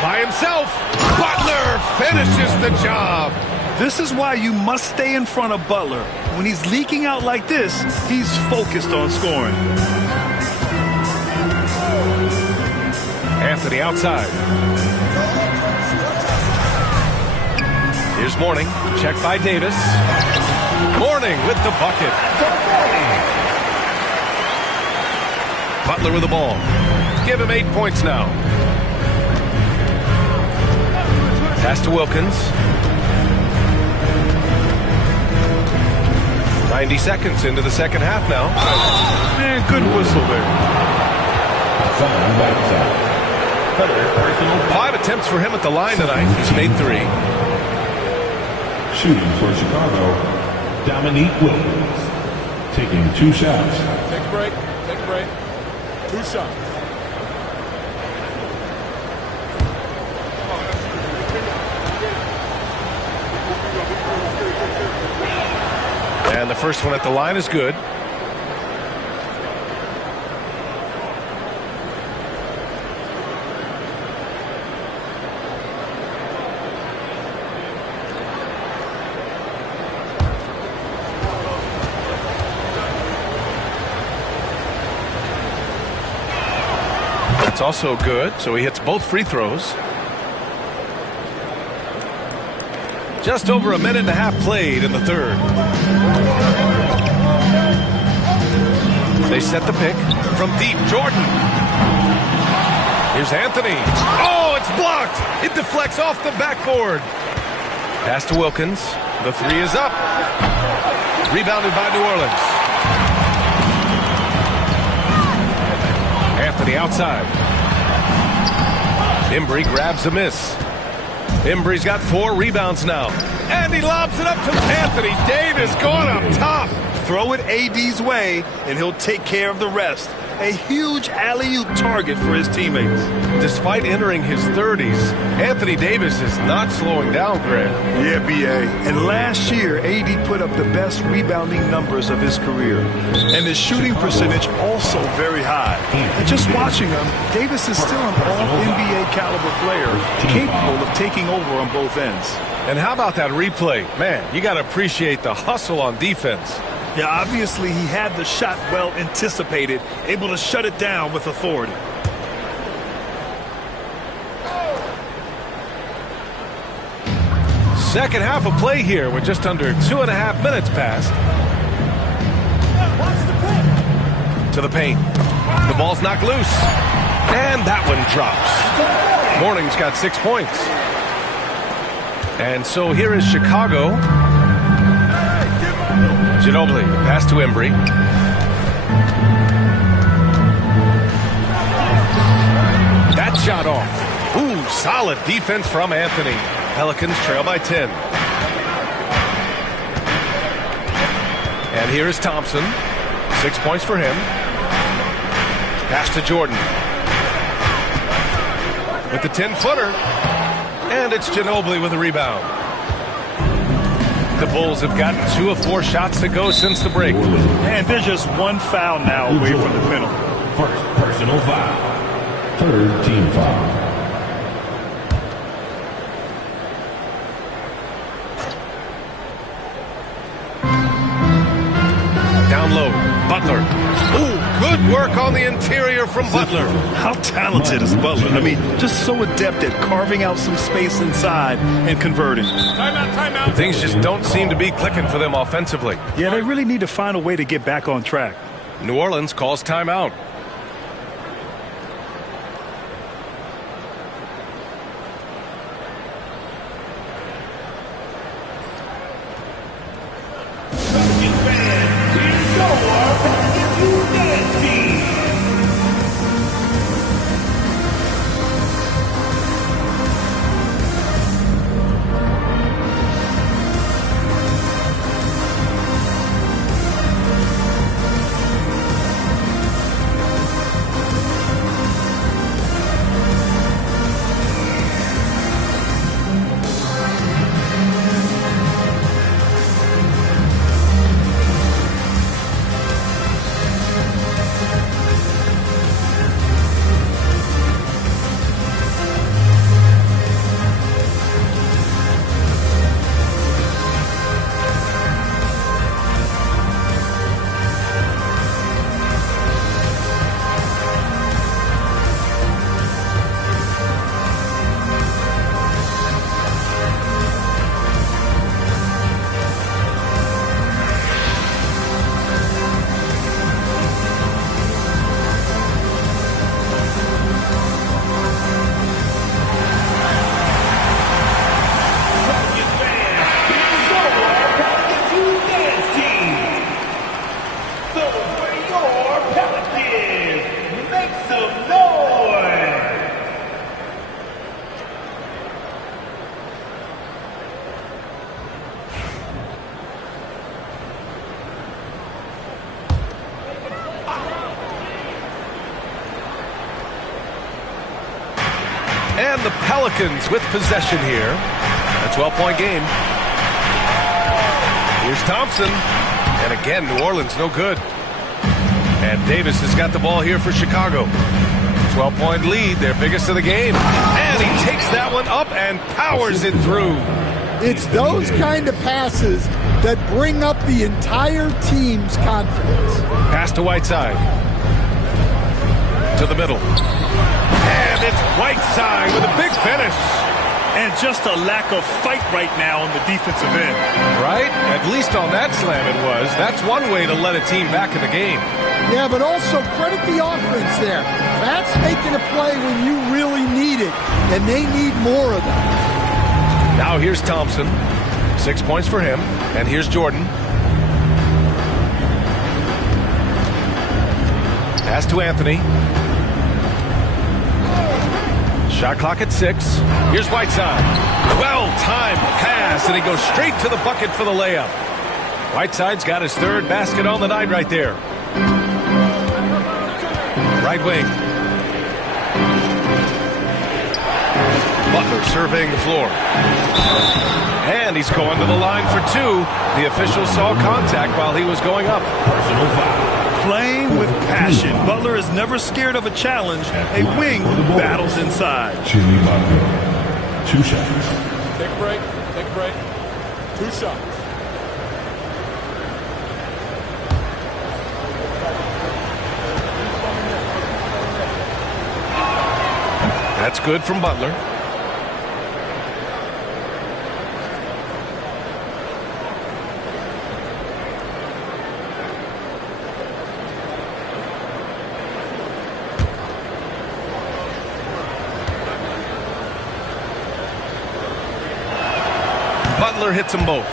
By himself. Butler finishes the job. This is why you must stay in front of Butler. When he's leaking out like this, he's focused on scoring. Anthony outside. Here's Mourning. Check by Davis. Mourning with the bucket. Butler with the ball. Give him 8 points now. Pass to Wilkins. 90 seconds into the second half now. Man, good whistle there. 5 attempts for him at the line tonight. He's made 3. Shooting for Chicago, Dominique Williams. Taking 2 shots. Take a break. Take a break. 2 shots. And the first one at the line is good. It's also good, so he hits both free throws. Just over a minute and a half played in the third. They set the pick from deep. Jordan. Here's Anthony. Oh, it's blocked. It deflects off the backboard. Pass to Wilkins. The 3 is up. Rebounded by New Orleans. Anthony outside. Embry grabs a miss. Embry's got 4 rebounds now. And he lobs it up to Anthony Davis going up top. Throw it AD's way, and he'll take care of the rest. A huge alley-oop target for his teammates. Despite entering his 30s, Anthony Davis is not slowing down, Grant. Yeah, B.A. And last year, AD put up the best rebounding numbers of his career. And his shooting percentage also very high. And just watching him, Davis is still an all-NBA caliber player, capable of taking over on both ends. And how about that replay? Man, you got to appreciate the hustle on defense. Yeah, obviously he had the shot well anticipated, able to shut it down with authority. Second half of play here with just under 2.5 minutes passed. To the paint. The ball's knocked loose. And that one drops. Mourning's got 6 points. And so here is Chicago. Ginobili, pass to Embry. That shot off. Ooh, solid defense from Anthony. Pelicans trail by 10. And here is Thompson. 6 points for him. Pass to Jordan. With the 10-footer. And it's Ginobili with a rebound. The Bulls have gotten 2 of 4 shots to go since the break. And there's just 1 foul now away from the penalty. First personal foul. Third team foul. Down low, Butler. Ooh, good work on the interior from Butler. How talented is Butler? I mean, just so adept at carving out some space inside and converting. Timeout, timeout. Things just don't seem to be clicking for them offensively. Yeah, they really need to find a way to get back on track. New Orleans calls timeout. And the Pelicans with possession here. A 12-point game. Here's Thompson. And again, New Orleans no good. And Davis has got the ball here for Chicago. 12-point lead, their biggest of the game. And he takes that one up and powers it through. It's those kind of passes that bring up the entire team's confidence. Pass to Whiteside. To the middle. And it's Whiteside with a big finish. And just a lack of fight right now on the defensive end. Right? At least on that slam it was. That's one way to let a team back in the game. Yeah, but also credit the offense there. That's making a play when you really need it, and they need more of that. Now here's Thompson. 6 points for him. And here's Jordan. Pass to Anthony. Shot clock at 6. Here's Whiteside. Well-timed pass, and he goes straight to the bucket for the layup. Whiteside's got his third basket on the night right there. Right wing. Butler surveying the floor. And he's going to the line for 2. The official saw contact while he was going up. Personal foul. Playing with passion. Butler is never scared of a challenge. A wing battles inside. Jimmy Butler. 2 shots. Take a break. Take a break. 2 shots. That's good from Butler. Butler hits them both.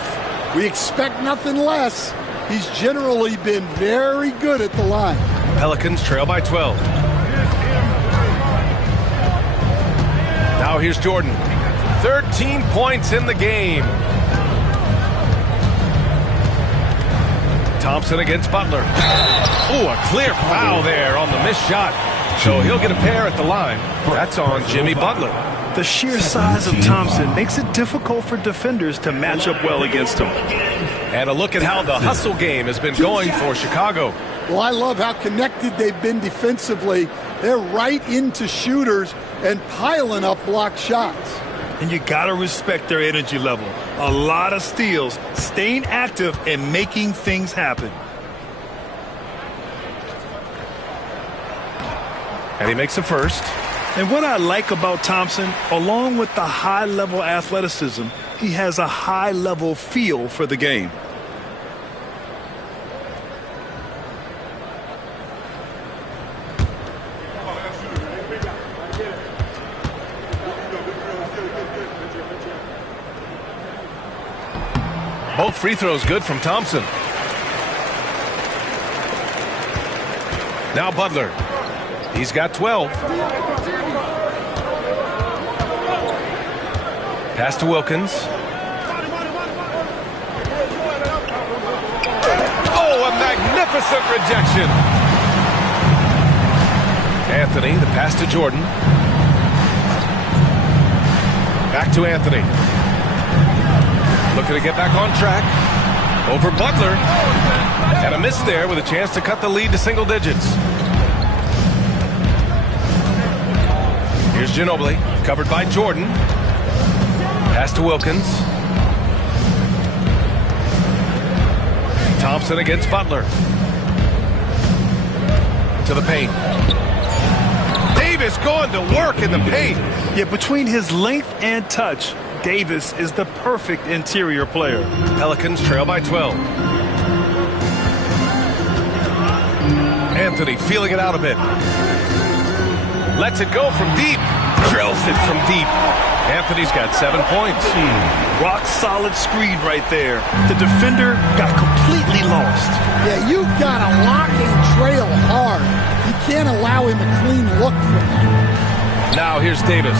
We expect nothing less. He's generally been very good at the line. Pelicans trail by 12. Now here's Jordan. 13 points in the game. Thompson against Butler. Oh, a clear foul there on the missed shot. So he'll get a pair at the line. That's on Jimmy Butler. The sheer size of Thompson makes it difficult for defenders to match up well against him. And a look at how the hustle game has been going for Chicago. Well, I love how connected they've been defensively. They're right into shooters and piling up blocked shots. And you got to respect their energy level. A lot of steals, staying active and making things happen. And he makes the first. And what I like about Thompson, along with the high-level athleticism, he has a high-level feel for the game. Both free throws good from Thompson. Now Butler. He's got 12. Pass to Wilkins. Oh, a magnificent rejection. Anthony, the pass to Jordan. Back to Anthony. Looking to get back on track. Over Butler. And a miss there with a chance to cut the lead to single digits. Here's Ginobili, covered by Jordan. Pass to Wilkins. Thompson against Butler. To the paint. Davis going to work in the paint. Yeah, between his length and touch, Davis is the perfect interior player. Pelicans trail by 12. Anthony feeling it out a bit. Lets it go from deep. Drills it from deep. Anthony's got 7 points. Rock solid screen right there. The defender got completely lost. Yeah, you've got to lock and trail hard. You can't allow him a clean look from that. Now here's Davis.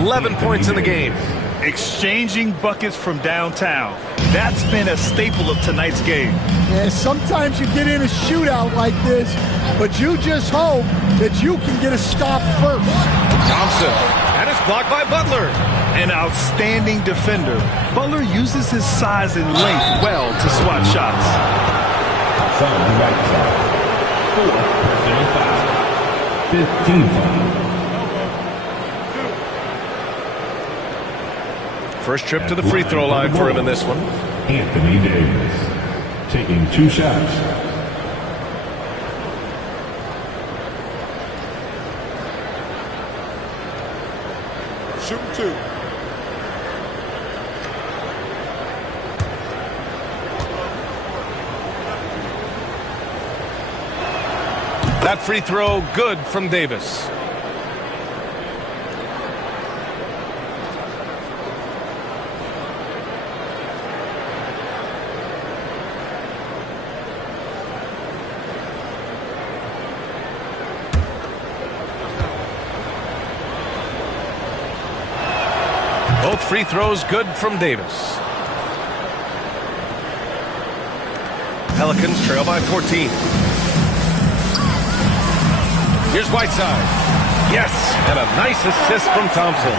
11 points in the game. Exchanging buckets from downtown. That's been a staple of tonight's game. Yeah, sometimes you get in a shootout like this, but you just hope that you can get a stop first. Thompson, and a It's blocked by Butler. An outstanding defender. Butler uses his size and length well to swat shots. Outside the right side. 4 personal foul. 15 foul. First trip to the free throw line for him in this one. Anthony Davis taking 2 shots. Shooting 2. That free throw good from Davis. Both free throws good from Davis. Pelicans trail by 14. Here's Whiteside. Yes, and a nice assist from Thompson.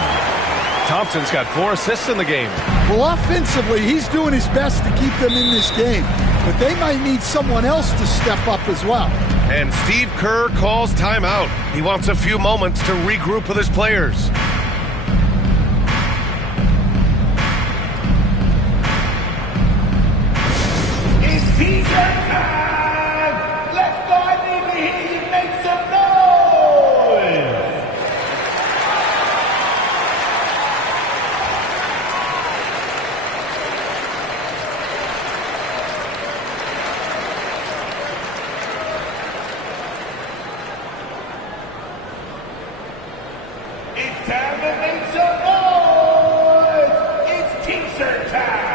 Thompson's got 4 assists in the game. Well, offensively, he's doing his best to keep them in this game, but they might need someone else to step up as well. And Steve Kerr calls timeout. He wants a few moments to regroup with his players. It's teaser time! Let's go! I need to hear you make some noise! It's time to make some noise! It's teaser time!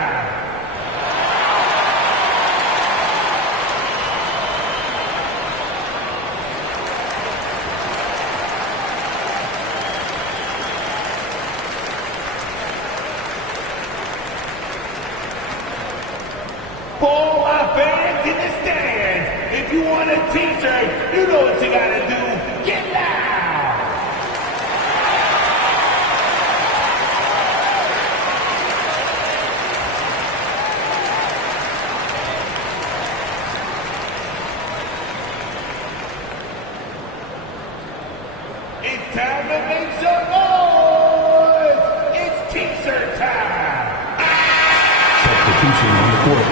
All our fans in the stands, if you want a t-shirt, you know what you gotta do. Get loud! It's time to make some noise! It's t-shirt time! Substitution on the court.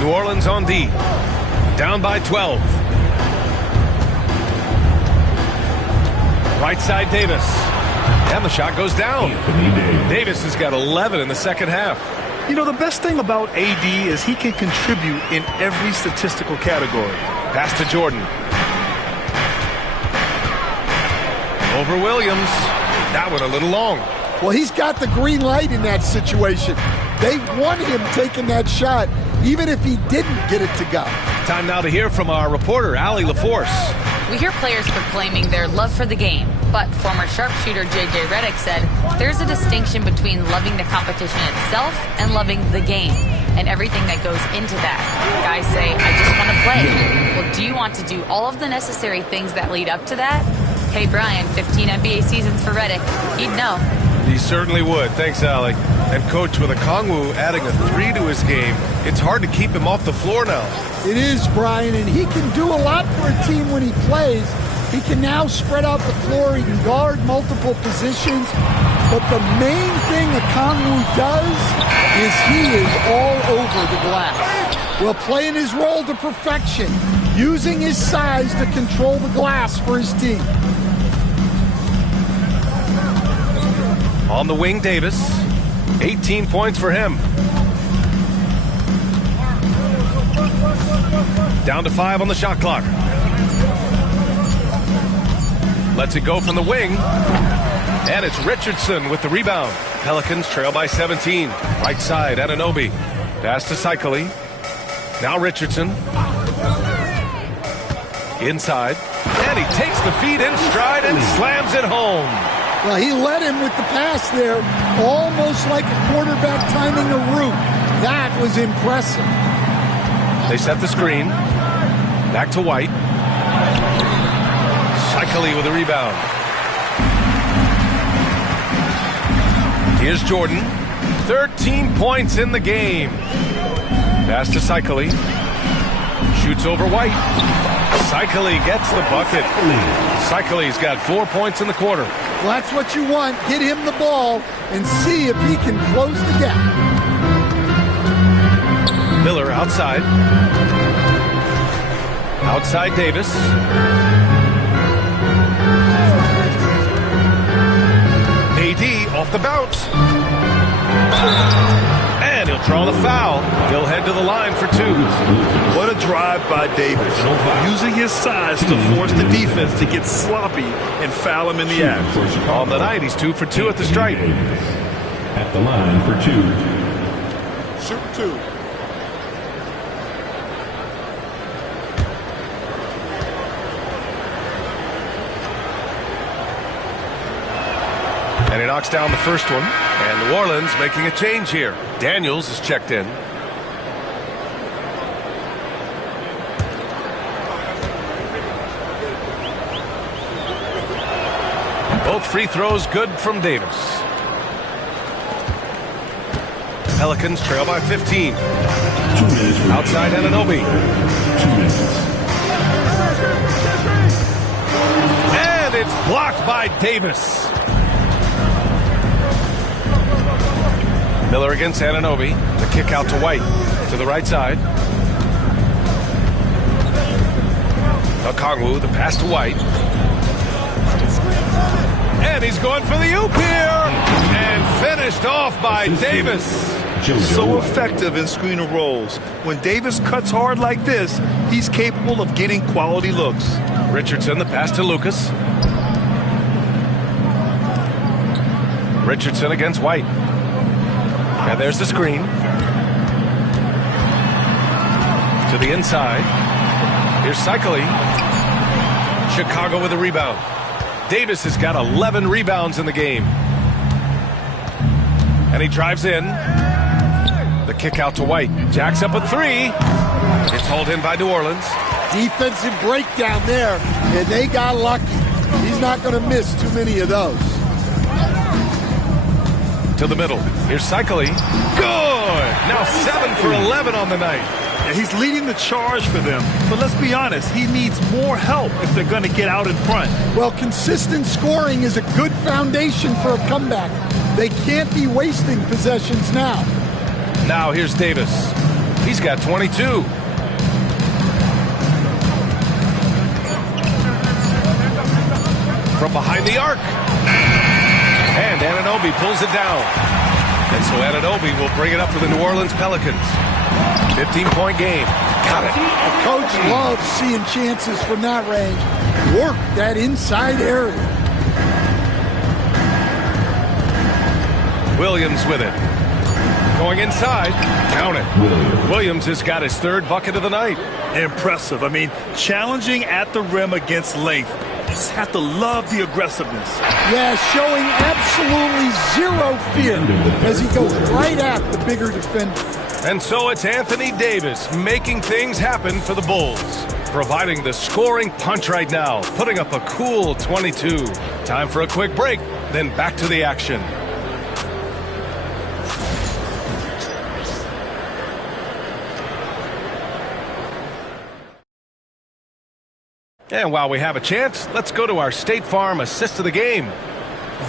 New Orleans on D. Down by 12. Right side Davis. And the shot goes down. Davis has got 11 in the second half. You know, the best thing about AD is he can contribute in every statistical category. Pass to Jordan. Over Williams. That one a little long. Well, he's got the green light in that situation. They want him taking that shot, even if he didn't get it to go. Time now to hear from our reporter, Allie LaForce. We hear players proclaiming their love for the game, but former sharpshooter J.J. Redick said there's a distinction between loving the competition itself and loving the game and everything that goes into that. Guys say, I just want to play. Well, do you want to do all of the necessary things that lead up to that? Hey, Brian, 15 NBA seasons for Redick. He'd know. He certainly would. Thanks, Allie. And Coach, with Okongwu adding a 3 to his game, it's hard to keep him off the floor now. It is, Brian, and he can do a lot for a team when he plays. He can now spread out the floor. He can guard multiple positions. But the main thing Okongwu does is he is all over the glass. Well, playing his role to perfection, using his size to control the glass for his team. On the wing, Davis. 18 points for him. Down to 5 on the shot clock. Lets it go from the wing. And it's Richardson with the rebound. Pelicans trail by 17. Right side, Anunoby. Pass to Cycli. Now Richardson. Inside. And he takes the feed in stride and slams it home. Well, he led him with the pass there, almost like a quarterback timing a route. That was impressive. They set the screen. Back to White. Shikely with a rebound. Here's Jordan. 13 points in the game. Pass to Shikely. Shoots over White. Shikely gets the bucket. Shikely's got 4 points in the quarter. Well, that's what you want. Get him the ball and see if he can close the gap. Miller outside. Outside Davis. AD off the bounce. And he'll draw the foul. He'll head to the line for two. What a drive by Davis. Using his size to force the defense to get sloppy and foul him in the act. On the night, he's 2 for 2 at the stripe. At the line for two. Shoot two. And he knocks down the first one. And New Orleans making a change here. Daniels is checked in. Both free throws good from Davis. Pelicans trail by 15. 2 minutes. Outside Anunoby. 2 minutes. And it's blocked by Davis. Miller against Anunoby. The kick out to White. To the right side. Okongwu, the pass to White. And he's going for the oop here. And finished off by Davis. So effective in screen and rolls. When Davis cuts hard like this, he's capable of getting quality looks. Richardson, the pass to Lucas. Richardson against White. And there's the screen. To the inside. Here's Shikely. Chicago with a rebound. Davis has got 11 rebounds in the game. And he drives in. The kick out to White. Jacks up a three. It's hauled in by New Orleans. Defensive breakdown there, and they got lucky. He's not going to miss too many of those. To the middle. Here's Shikely. Good! Now 7 for 11 on the night. And he's leading the charge for them. But let's be honest, he needs more help if they're going to get out in front. Well, consistent scoring is a good foundation for a comeback. They can't be wasting possessions now. Now here's Davis. He's got 22. From behind the arc. And Anunoby pulls it down. And so Anunoby will bring it up for the New Orleans Pelicans. 15-point game. Got it. The coach loves seeing chances from that range. Work that inside area. Williams with it. Going inside. Count it. Williams has got his 3rd bucket of the night. Impressive. I mean, challenging at the rim against length. Just have to love the aggressiveness. Yeah, showing absolutely zero fear as he goes right at the bigger defender. And so it's Anthony Davis making things happen for the Bulls. Providing the scoring punch right now. Putting up a cool 22. Time for a quick break, then back to the action. And while we have a chance, let's go to our State Farm assist of the game.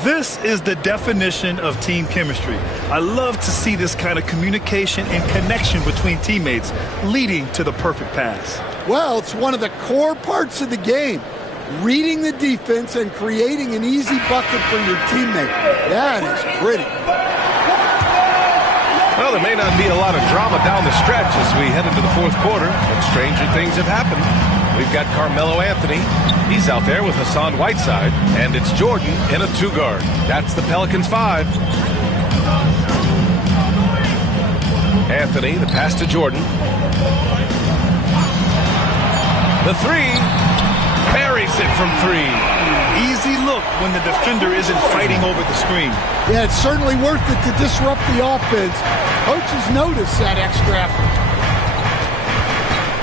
This is the definition of team chemistry. I love to see this kind of communication and connection between teammates leading to the perfect pass. Well, it's one of the core parts of the game. Reading the defense and creating an easy bucket for your teammate. That is pretty. Well, there may not be a lot of drama down the stretch as we head into the 4th quarter, but stranger things have happened. We've got Carmelo Anthony. He's out there with Hassan Whiteside. And it's Jordan in a 2-guard. That's the Pelicans 5. Anthony, the pass to Jordan. The three. Buries it from three. Easy look when the defender isn't fighting over the screen. Yeah, it's certainly worth it to disrupt the offense. Coaches notice that extra effort.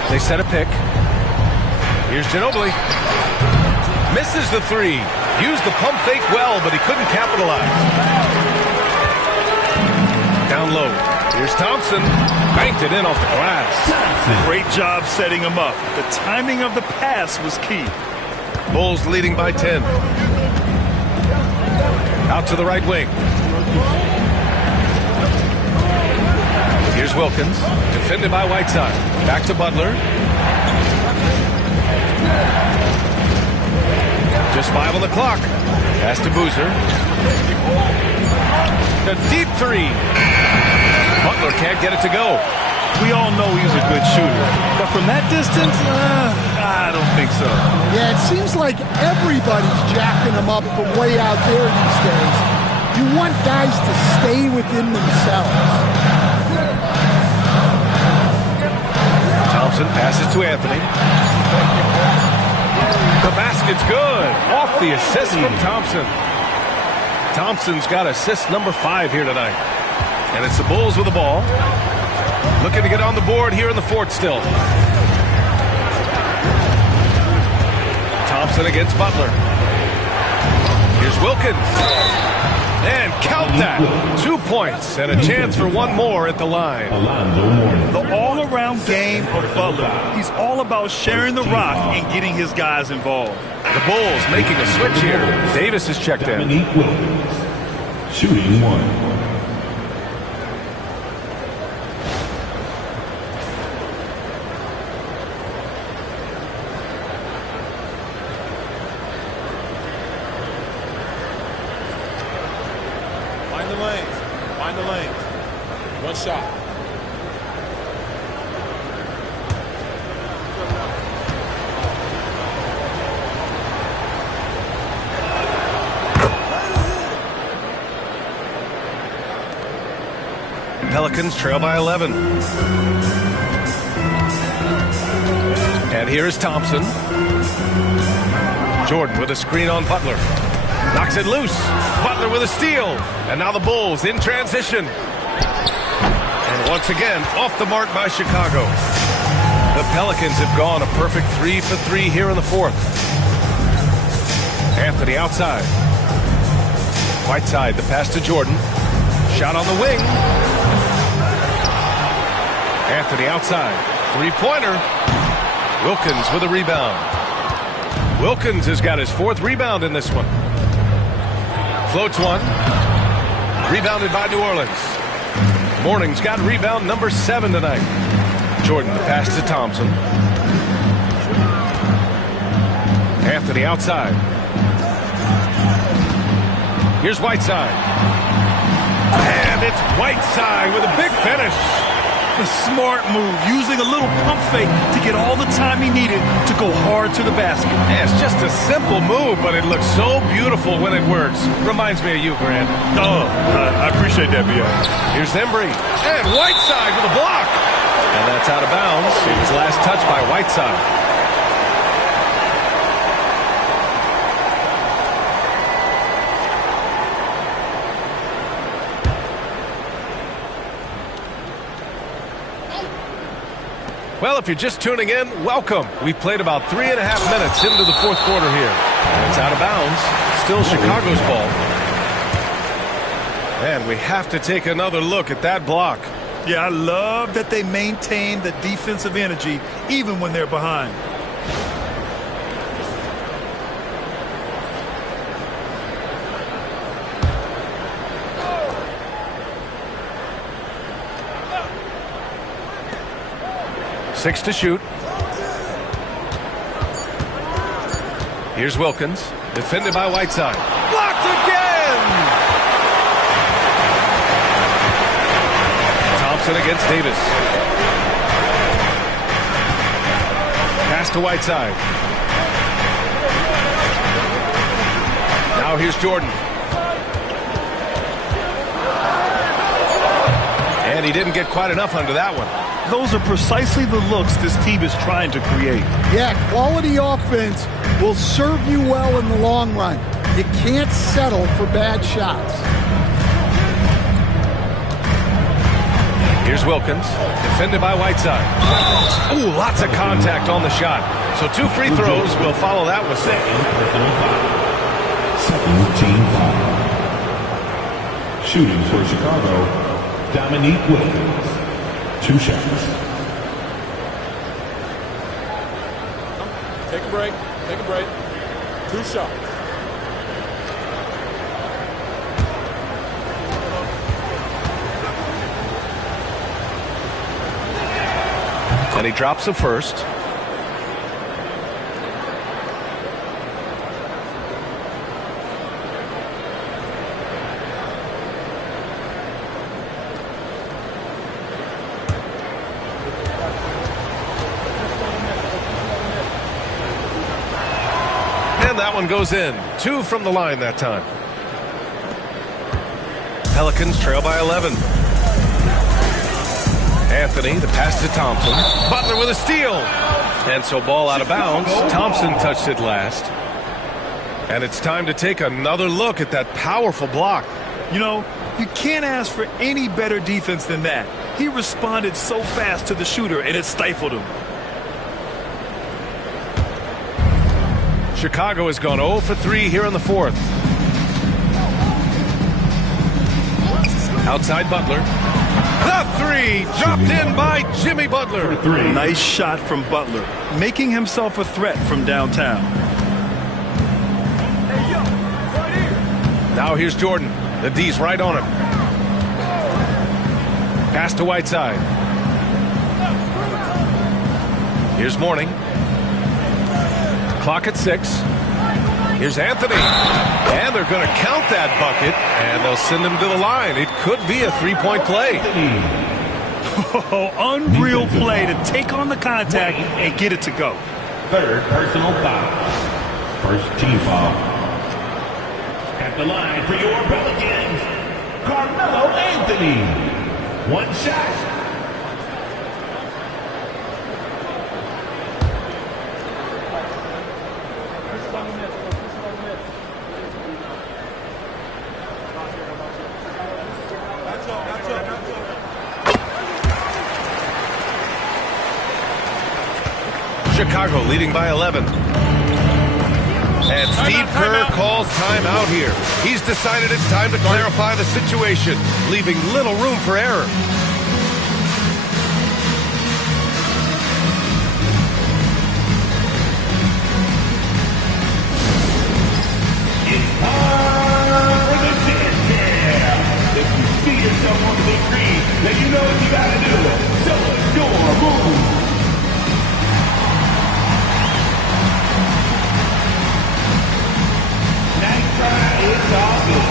They set a pick. Here's Ginobili. Misses the three. Used the pump fake well, but he couldn't capitalize. Down low. Here's Thompson. Banked it in off the glass. Great job setting him up. The timing of the pass was key. Bulls leading by 10. Out to the right wing. Here's Wilkins. Defended by Whiteside. Back to Butler. Just 5 on the clock. Pass to Boozer. The deep three. Butler can't get it to go. We all know he's a good shooter, but from that distance, I don't think so. Yeah, it seems like everybody's jacking him up from way out there these days. You want guys to stay within themselves. Thompson passes to Anthony. The basket's good. Off the assist from Thompson. Thompson's got assist number 5 here tonight. And it's the Bulls with the ball. Looking to get on the board here in the fourth still. Thompson against Butler. Here's Wilkins. And count that. 2 points and a chance for one more at the line. The all-around game of Butler. He's all about sharing the rock and getting his guys involved. The Bulls making a switch here. Davis is checked in. Shooting 1. Find the lanes. One shot. Pelicans trail by 11. And here is Thompson. Jordan with a screen on Butler. Knocks it loose. Butler with a steal. And now the Bulls in transition. And once again, off the mark by Chicago. The Pelicans have gone a perfect 3 for 3 here in the fourth. Anthony outside. Whiteside, the pass to Jordan. Shot on the wing. Anthony outside. Three-pointer. Wilkins with a rebound. Wilkins has got his 4th rebound in this one. Floats one. Rebounded by New Orleans. Morning's got rebound number 7 tonight. Jordan, the pass to Thompson. Anthony outside. Here's Whiteside. And it's Whiteside with a big finish. A smart move, using a little pump fake to get all the time he needed to go hard to the basket. Yeah, it's just a simple move, but it looks so beautiful when it works. Reminds me of you, Grant. Oh, I appreciate that, B.I. Here's Embry. And Whiteside with a block. And that's out of bounds. It was last touched by Whiteside. Well, if you're just tuning in, welcome. We've played about 3.5 minutes into the fourth quarter here. And it's out of bounds. Still Chicago's ball. And we have to take another look at that block. Yeah, I love that they maintain the defensive energy even when they're behind. Six to shoot. Here's Wilkins, defended by Whiteside. Blocked again! Thompson against Davis. Pass to Whiteside. Now here's Jordan. And he didn't get quite enough under that one. Those are precisely the looks this team is trying to create. Yeah, quality offense will serve you well in the long run. You can't settle for bad shots. Here's Wilkins, defended by Whiteside. Ooh, lots of contact on the shot. So 2 free throws. We'll follow that with Second team foul. Shooting for Chicago, Dominique Wilkins. 2 shots. Take a break. Take a break. 2 shots. And he drops the first. And that one goes in. 2 from the line that time. Pelicans trail by 11. Anthony, the pass to Thompson. Butler with a steal. And so ball out of bounds. Thompson touched it last. And it's time to take another look at that powerful block. You know, you can't ask for any better defense than that. He responded so fast to the shooter, and it stifled him. Chicago has gone 0 for 3 here in the 4th. Outside Butler. The 3 dropped in by Jimmy Butler. Nice shot from Butler, making himself a threat from downtown. Now here's Jordan. The D's right on him. Pass to Whiteside. Here's Mourning. Clock at 6. Here's Anthony. And they're going to count that bucket, and they'll send him to the line. It could be a 3-point play. Oh, unreal play to take on the contact and get it to go. Third personal foul. First team foul. At the line for your Pelicans, Carmelo Anthony. 1 shot. Chicago leading by 11. And Steve Kerr calls timeout here. He's decided it's time to clarify the situation, leaving little room for error. It's time for the dance jam. If you see yourself on the big screen, then you know what you gotta do. Show us your move. It's all good.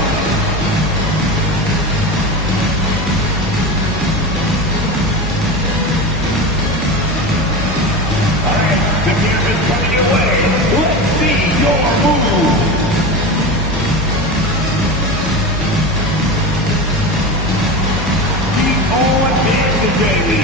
All right, the music's coming your way. Let's see your move. Keep on dancing, baby.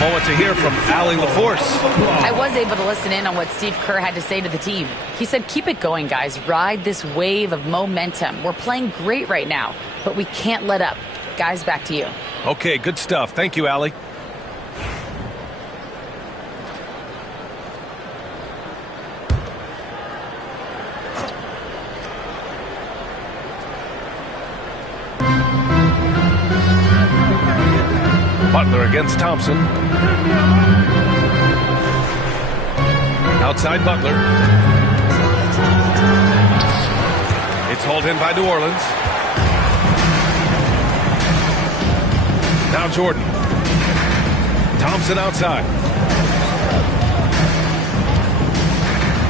Moment to hear from Allie LaForce. I was able to listen in on what Steve Kerr had to say to the team. He said, keep it going, guys. Ride this wave of momentum. We're playing great right now, but we can't let up. Guys, back to you. Okay, good stuff. Thank you, Allie. Butler against Thompson. Outside Butler. It's hauled in by New Orleans. Now Jordan. Thompson outside.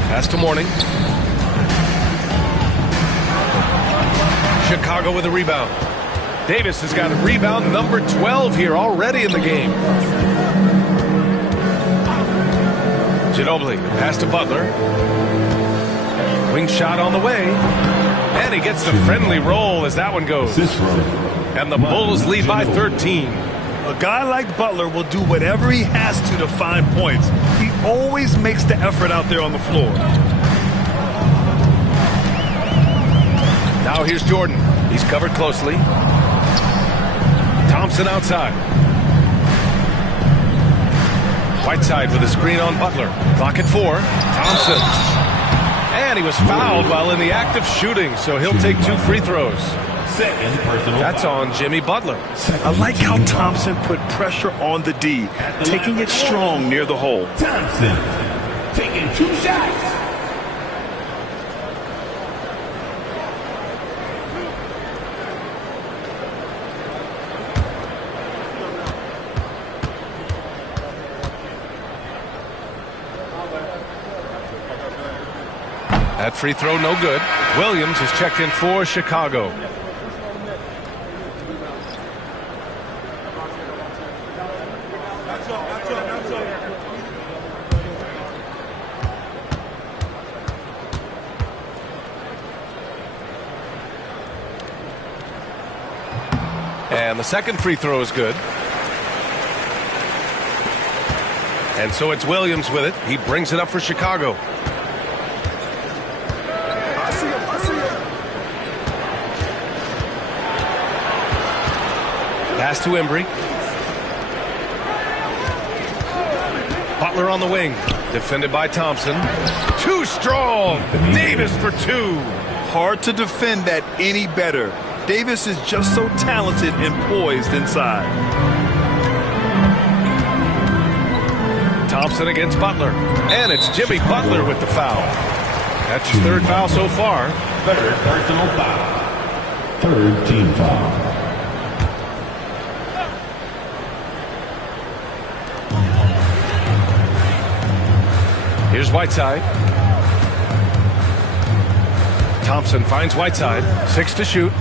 Pass to Mourning. Chicago with a rebound. Davis has got a rebound number 12 here already in the game. Ginobili, pass to Butler. Wing shot on the way. And he gets the friendly roll as that one goes. And the Bulls lead by 13. A guy like Butler will do whatever he has to find points. He always makes the effort out there on the floor. Now here's Jordan. He's covered closely. Thompson outside. Whiteside with a screen on Butler. Clock at 4. Thompson. And he was fouled while in the act of shooting, so he'll take 2 free throws. Second personal That's foul. on Jimmy Butler. I like how Thompson put pressure on the D, taking it strong near the hole. Thompson taking 2 shots. That free throw no good. Williams is checked in for Chicago. And the second free throw is good. And so it's Williams with it. He brings it up for Chicago. Pass to Embry. Butler on the wing. Defended by Thompson. Too strong. Davis for 2. Hard to defend that any better. Davis is just so talented and poised inside. Thompson against Butler. And it's Jimmy Butler with the foul. That's his 3rd foul so far. Third personal foul. 3rd team foul. Here's Whiteside. Thompson finds Whiteside. 6 to shoot.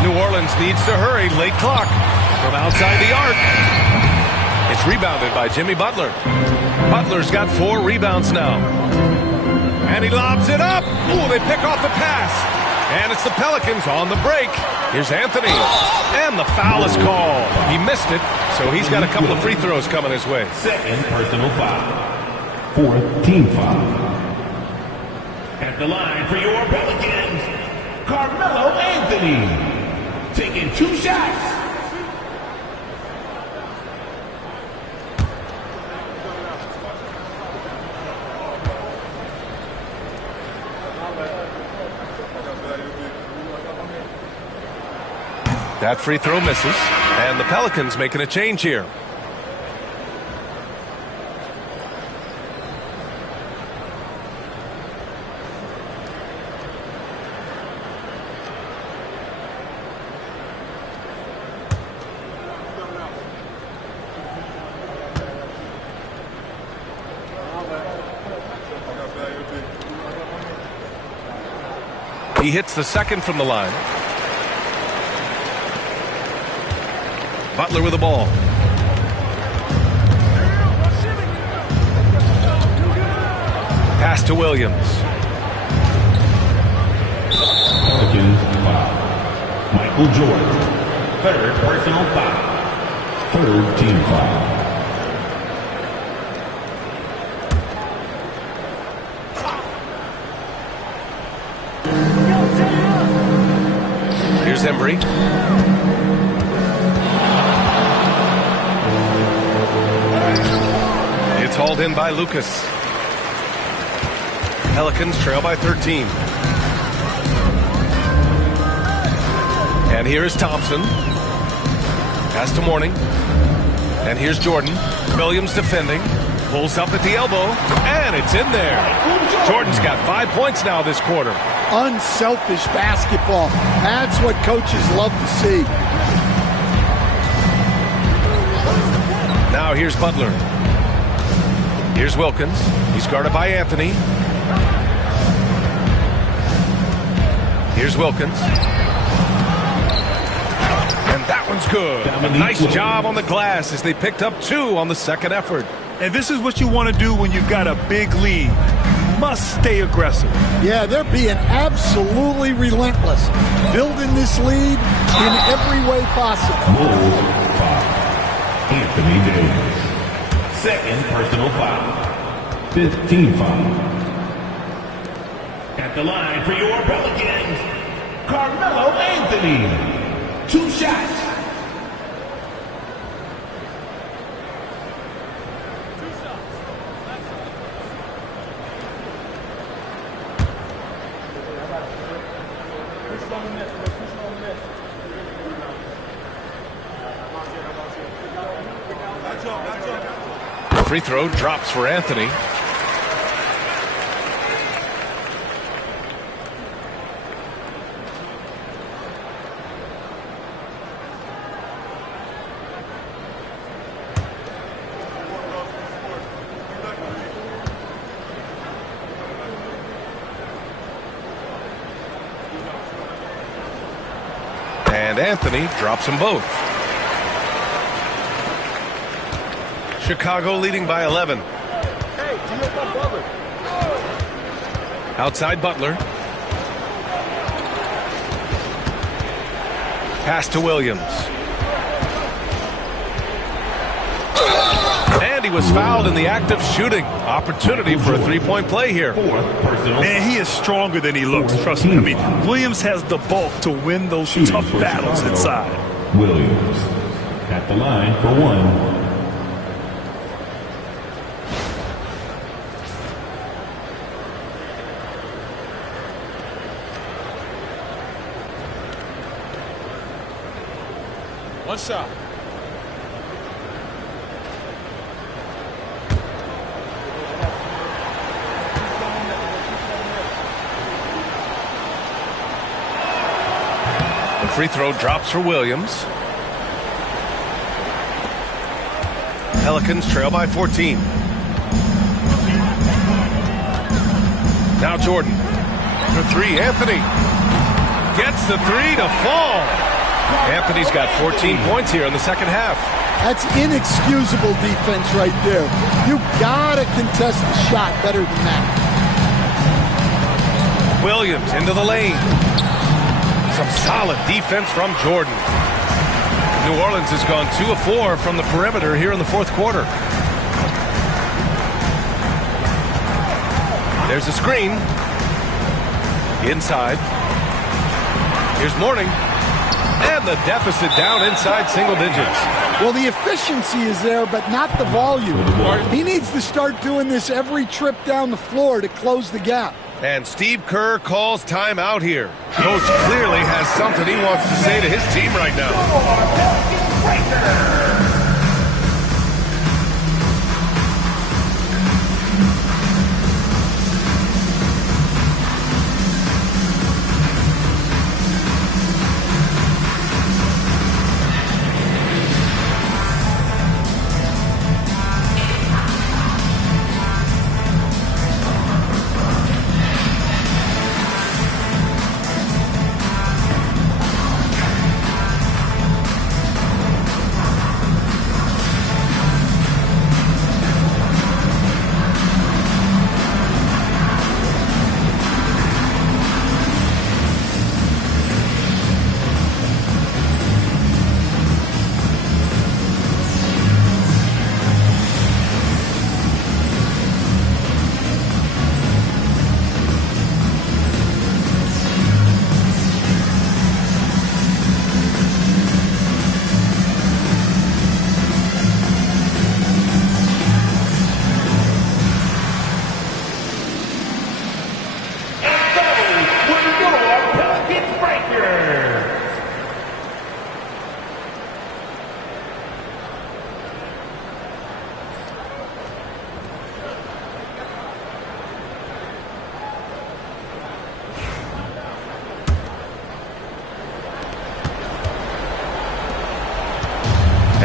New Orleans needs to hurry. Late clock from outside the arc. It's rebounded by Jimmy Butler. Butler's got 4 rebounds now. And he lobs it up. Ooh, they pick off the pass. And it's the Pelicans on the break. Here's Anthony. And the foul is called. He missed it, so he's got a couple of free throws coming his way. Second personal foul. 4th team foul. At the line for your Pelicans, Carmelo Anthony. Taking 2 shots. That free throw misses, and the Pelicans making a change here. He hits the second from the line. Butler with the ball. Pass to Williams. Pelicans foul. Michael Jordan. 3rd personal foul. 3rd team foul. Here's Embry. It's hauled in by Lucas. Pelicans trail by 13. And here is Thompson. Pass to Mourning. And here's Jordan. Williams defending. Pulls up at the elbow. And it's in there. Jordan's got 5 points now this quarter. unselfish basketball. That's what coaches love to see. Now here's Butler. Here's Wilkins. He's guarded by Anthony. Here's Wilkins. And that one's good. A nice job on the glass as they picked up 2 on the second effort. And this is what you want to do when you've got a big lead. You must stay aggressive. Yeah, they're being absolutely relentless, building this lead in every way possible. Bulls, 5. Anthony Davis. Second personal foul. 15 foul. At the line for your Pelicans, Carmelo Anthony. 2 shots. Free throw drops for Anthony. And Anthony drops them both. Chicago leading by 11. Outside Butler. Pass to Williams. And he was fouled in the act of shooting. Opportunity for a three-point play here. Man, he is stronger than he looks. Trust me. I mean, Williams has the bulk to win those tough battles inside. Williams at the line for 1. One shot. The free throw drops for Williams. Pelicans trail by 14. Now Jordan. For 3, Anthony. Gets the 3 to fall. Anthony's got 14 points here in the second half. That's inexcusable defense right there. You gotta contest the shot better than that. Williams into the lane. Some solid defense from Jordan. New Orleans has gone 2 of 4 from the perimeter here in the fourth quarter. There's a screen. Inside. Here's Mourning. And the deficit down inside single digits. Well, the efficiency is there, but not the volume. He needs to start doing this every trip down the floor to close the gap. And Steve Kerr calls timeout here. Coach clearly has something he wants to say to his team right now.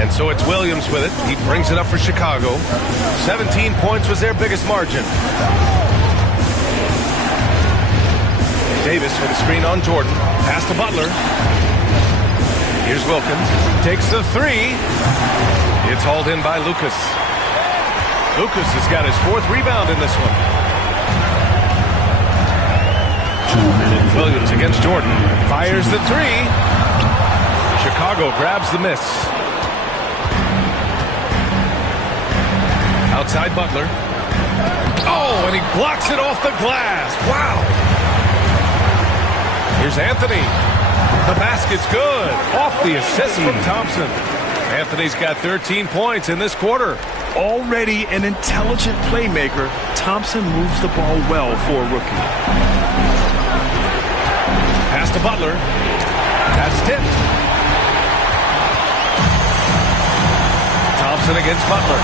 And so it's Williams with it. He brings it up for Chicago. 17 points was their biggest margin. Davis with a screen on Jordan. Pass to Butler. Here's Wilkins. Takes the three. It's hauled in by Lucas. Lucas has got his 4th rebound in this one. 2 minutes. Williams against Jordan. Fires the three. Chicago grabs the miss. Outside Butler. Oh, and he blocks it off the glass. Wow. Here's Anthony. The basket's good. Off the assist from Thompson. Anthony's got 13 points in this quarter. Already an intelligent playmaker, Thompson moves the ball well for a rookie. Pass to Butler. That's tipped. Thompson against Butler.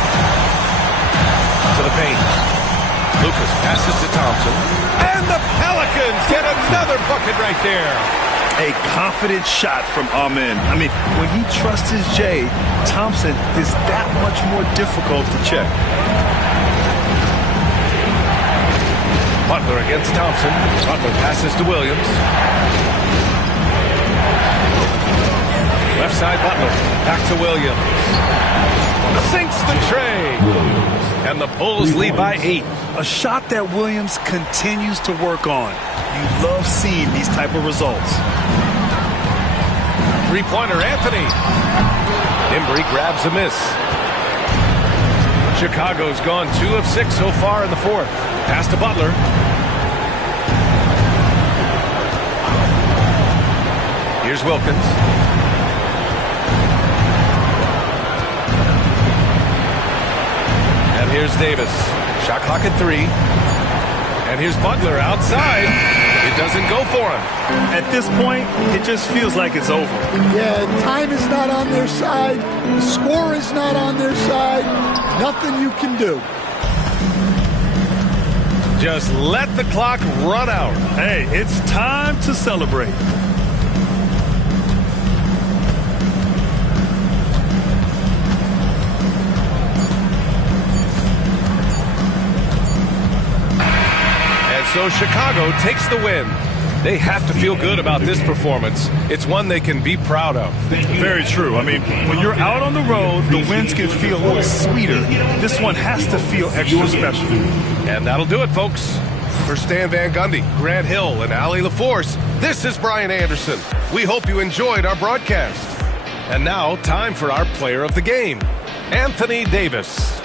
To the paint. Lucas passes to Thompson. And the Pelicans get another bucket right there. A confident shot from Amen. I mean, when he trusts his J, Thompson is that much more difficult to check. Butler against Thompson. Butler passes to Williams. Left side Butler. Back to Williams. Sinks the tray. And the Bulls lead by 8. A shot that Williams continues to work on. You love seeing these type of results. Three-pointer, Anthony. Embry grabs a miss. Chicago's gone 2 of 6 so far in the 4th. Pass to Butler. Here's Wilkins. And here's Davis. Shot clock at 3. And here's Butler outside. It doesn't go for him. At this point, it just feels like it's over. Yeah, time is not on their side. The score is not on their side. Nothing you can do. Just let the clock run out. Hey, it's time to celebrate. So Chicago takes the win. They have to feel good about this performance. It's one they can be proud of. Very true. I mean, when you're out on the road, the wins can feel a little sweeter. This one has to feel extra special. And that'll do it, folks. For Stan Van Gundy, Grant Hill, and Allie LaForce, this is Brian Anderson. We hope you enjoyed our broadcast. And now, time for our player of the game, Anthony Davis.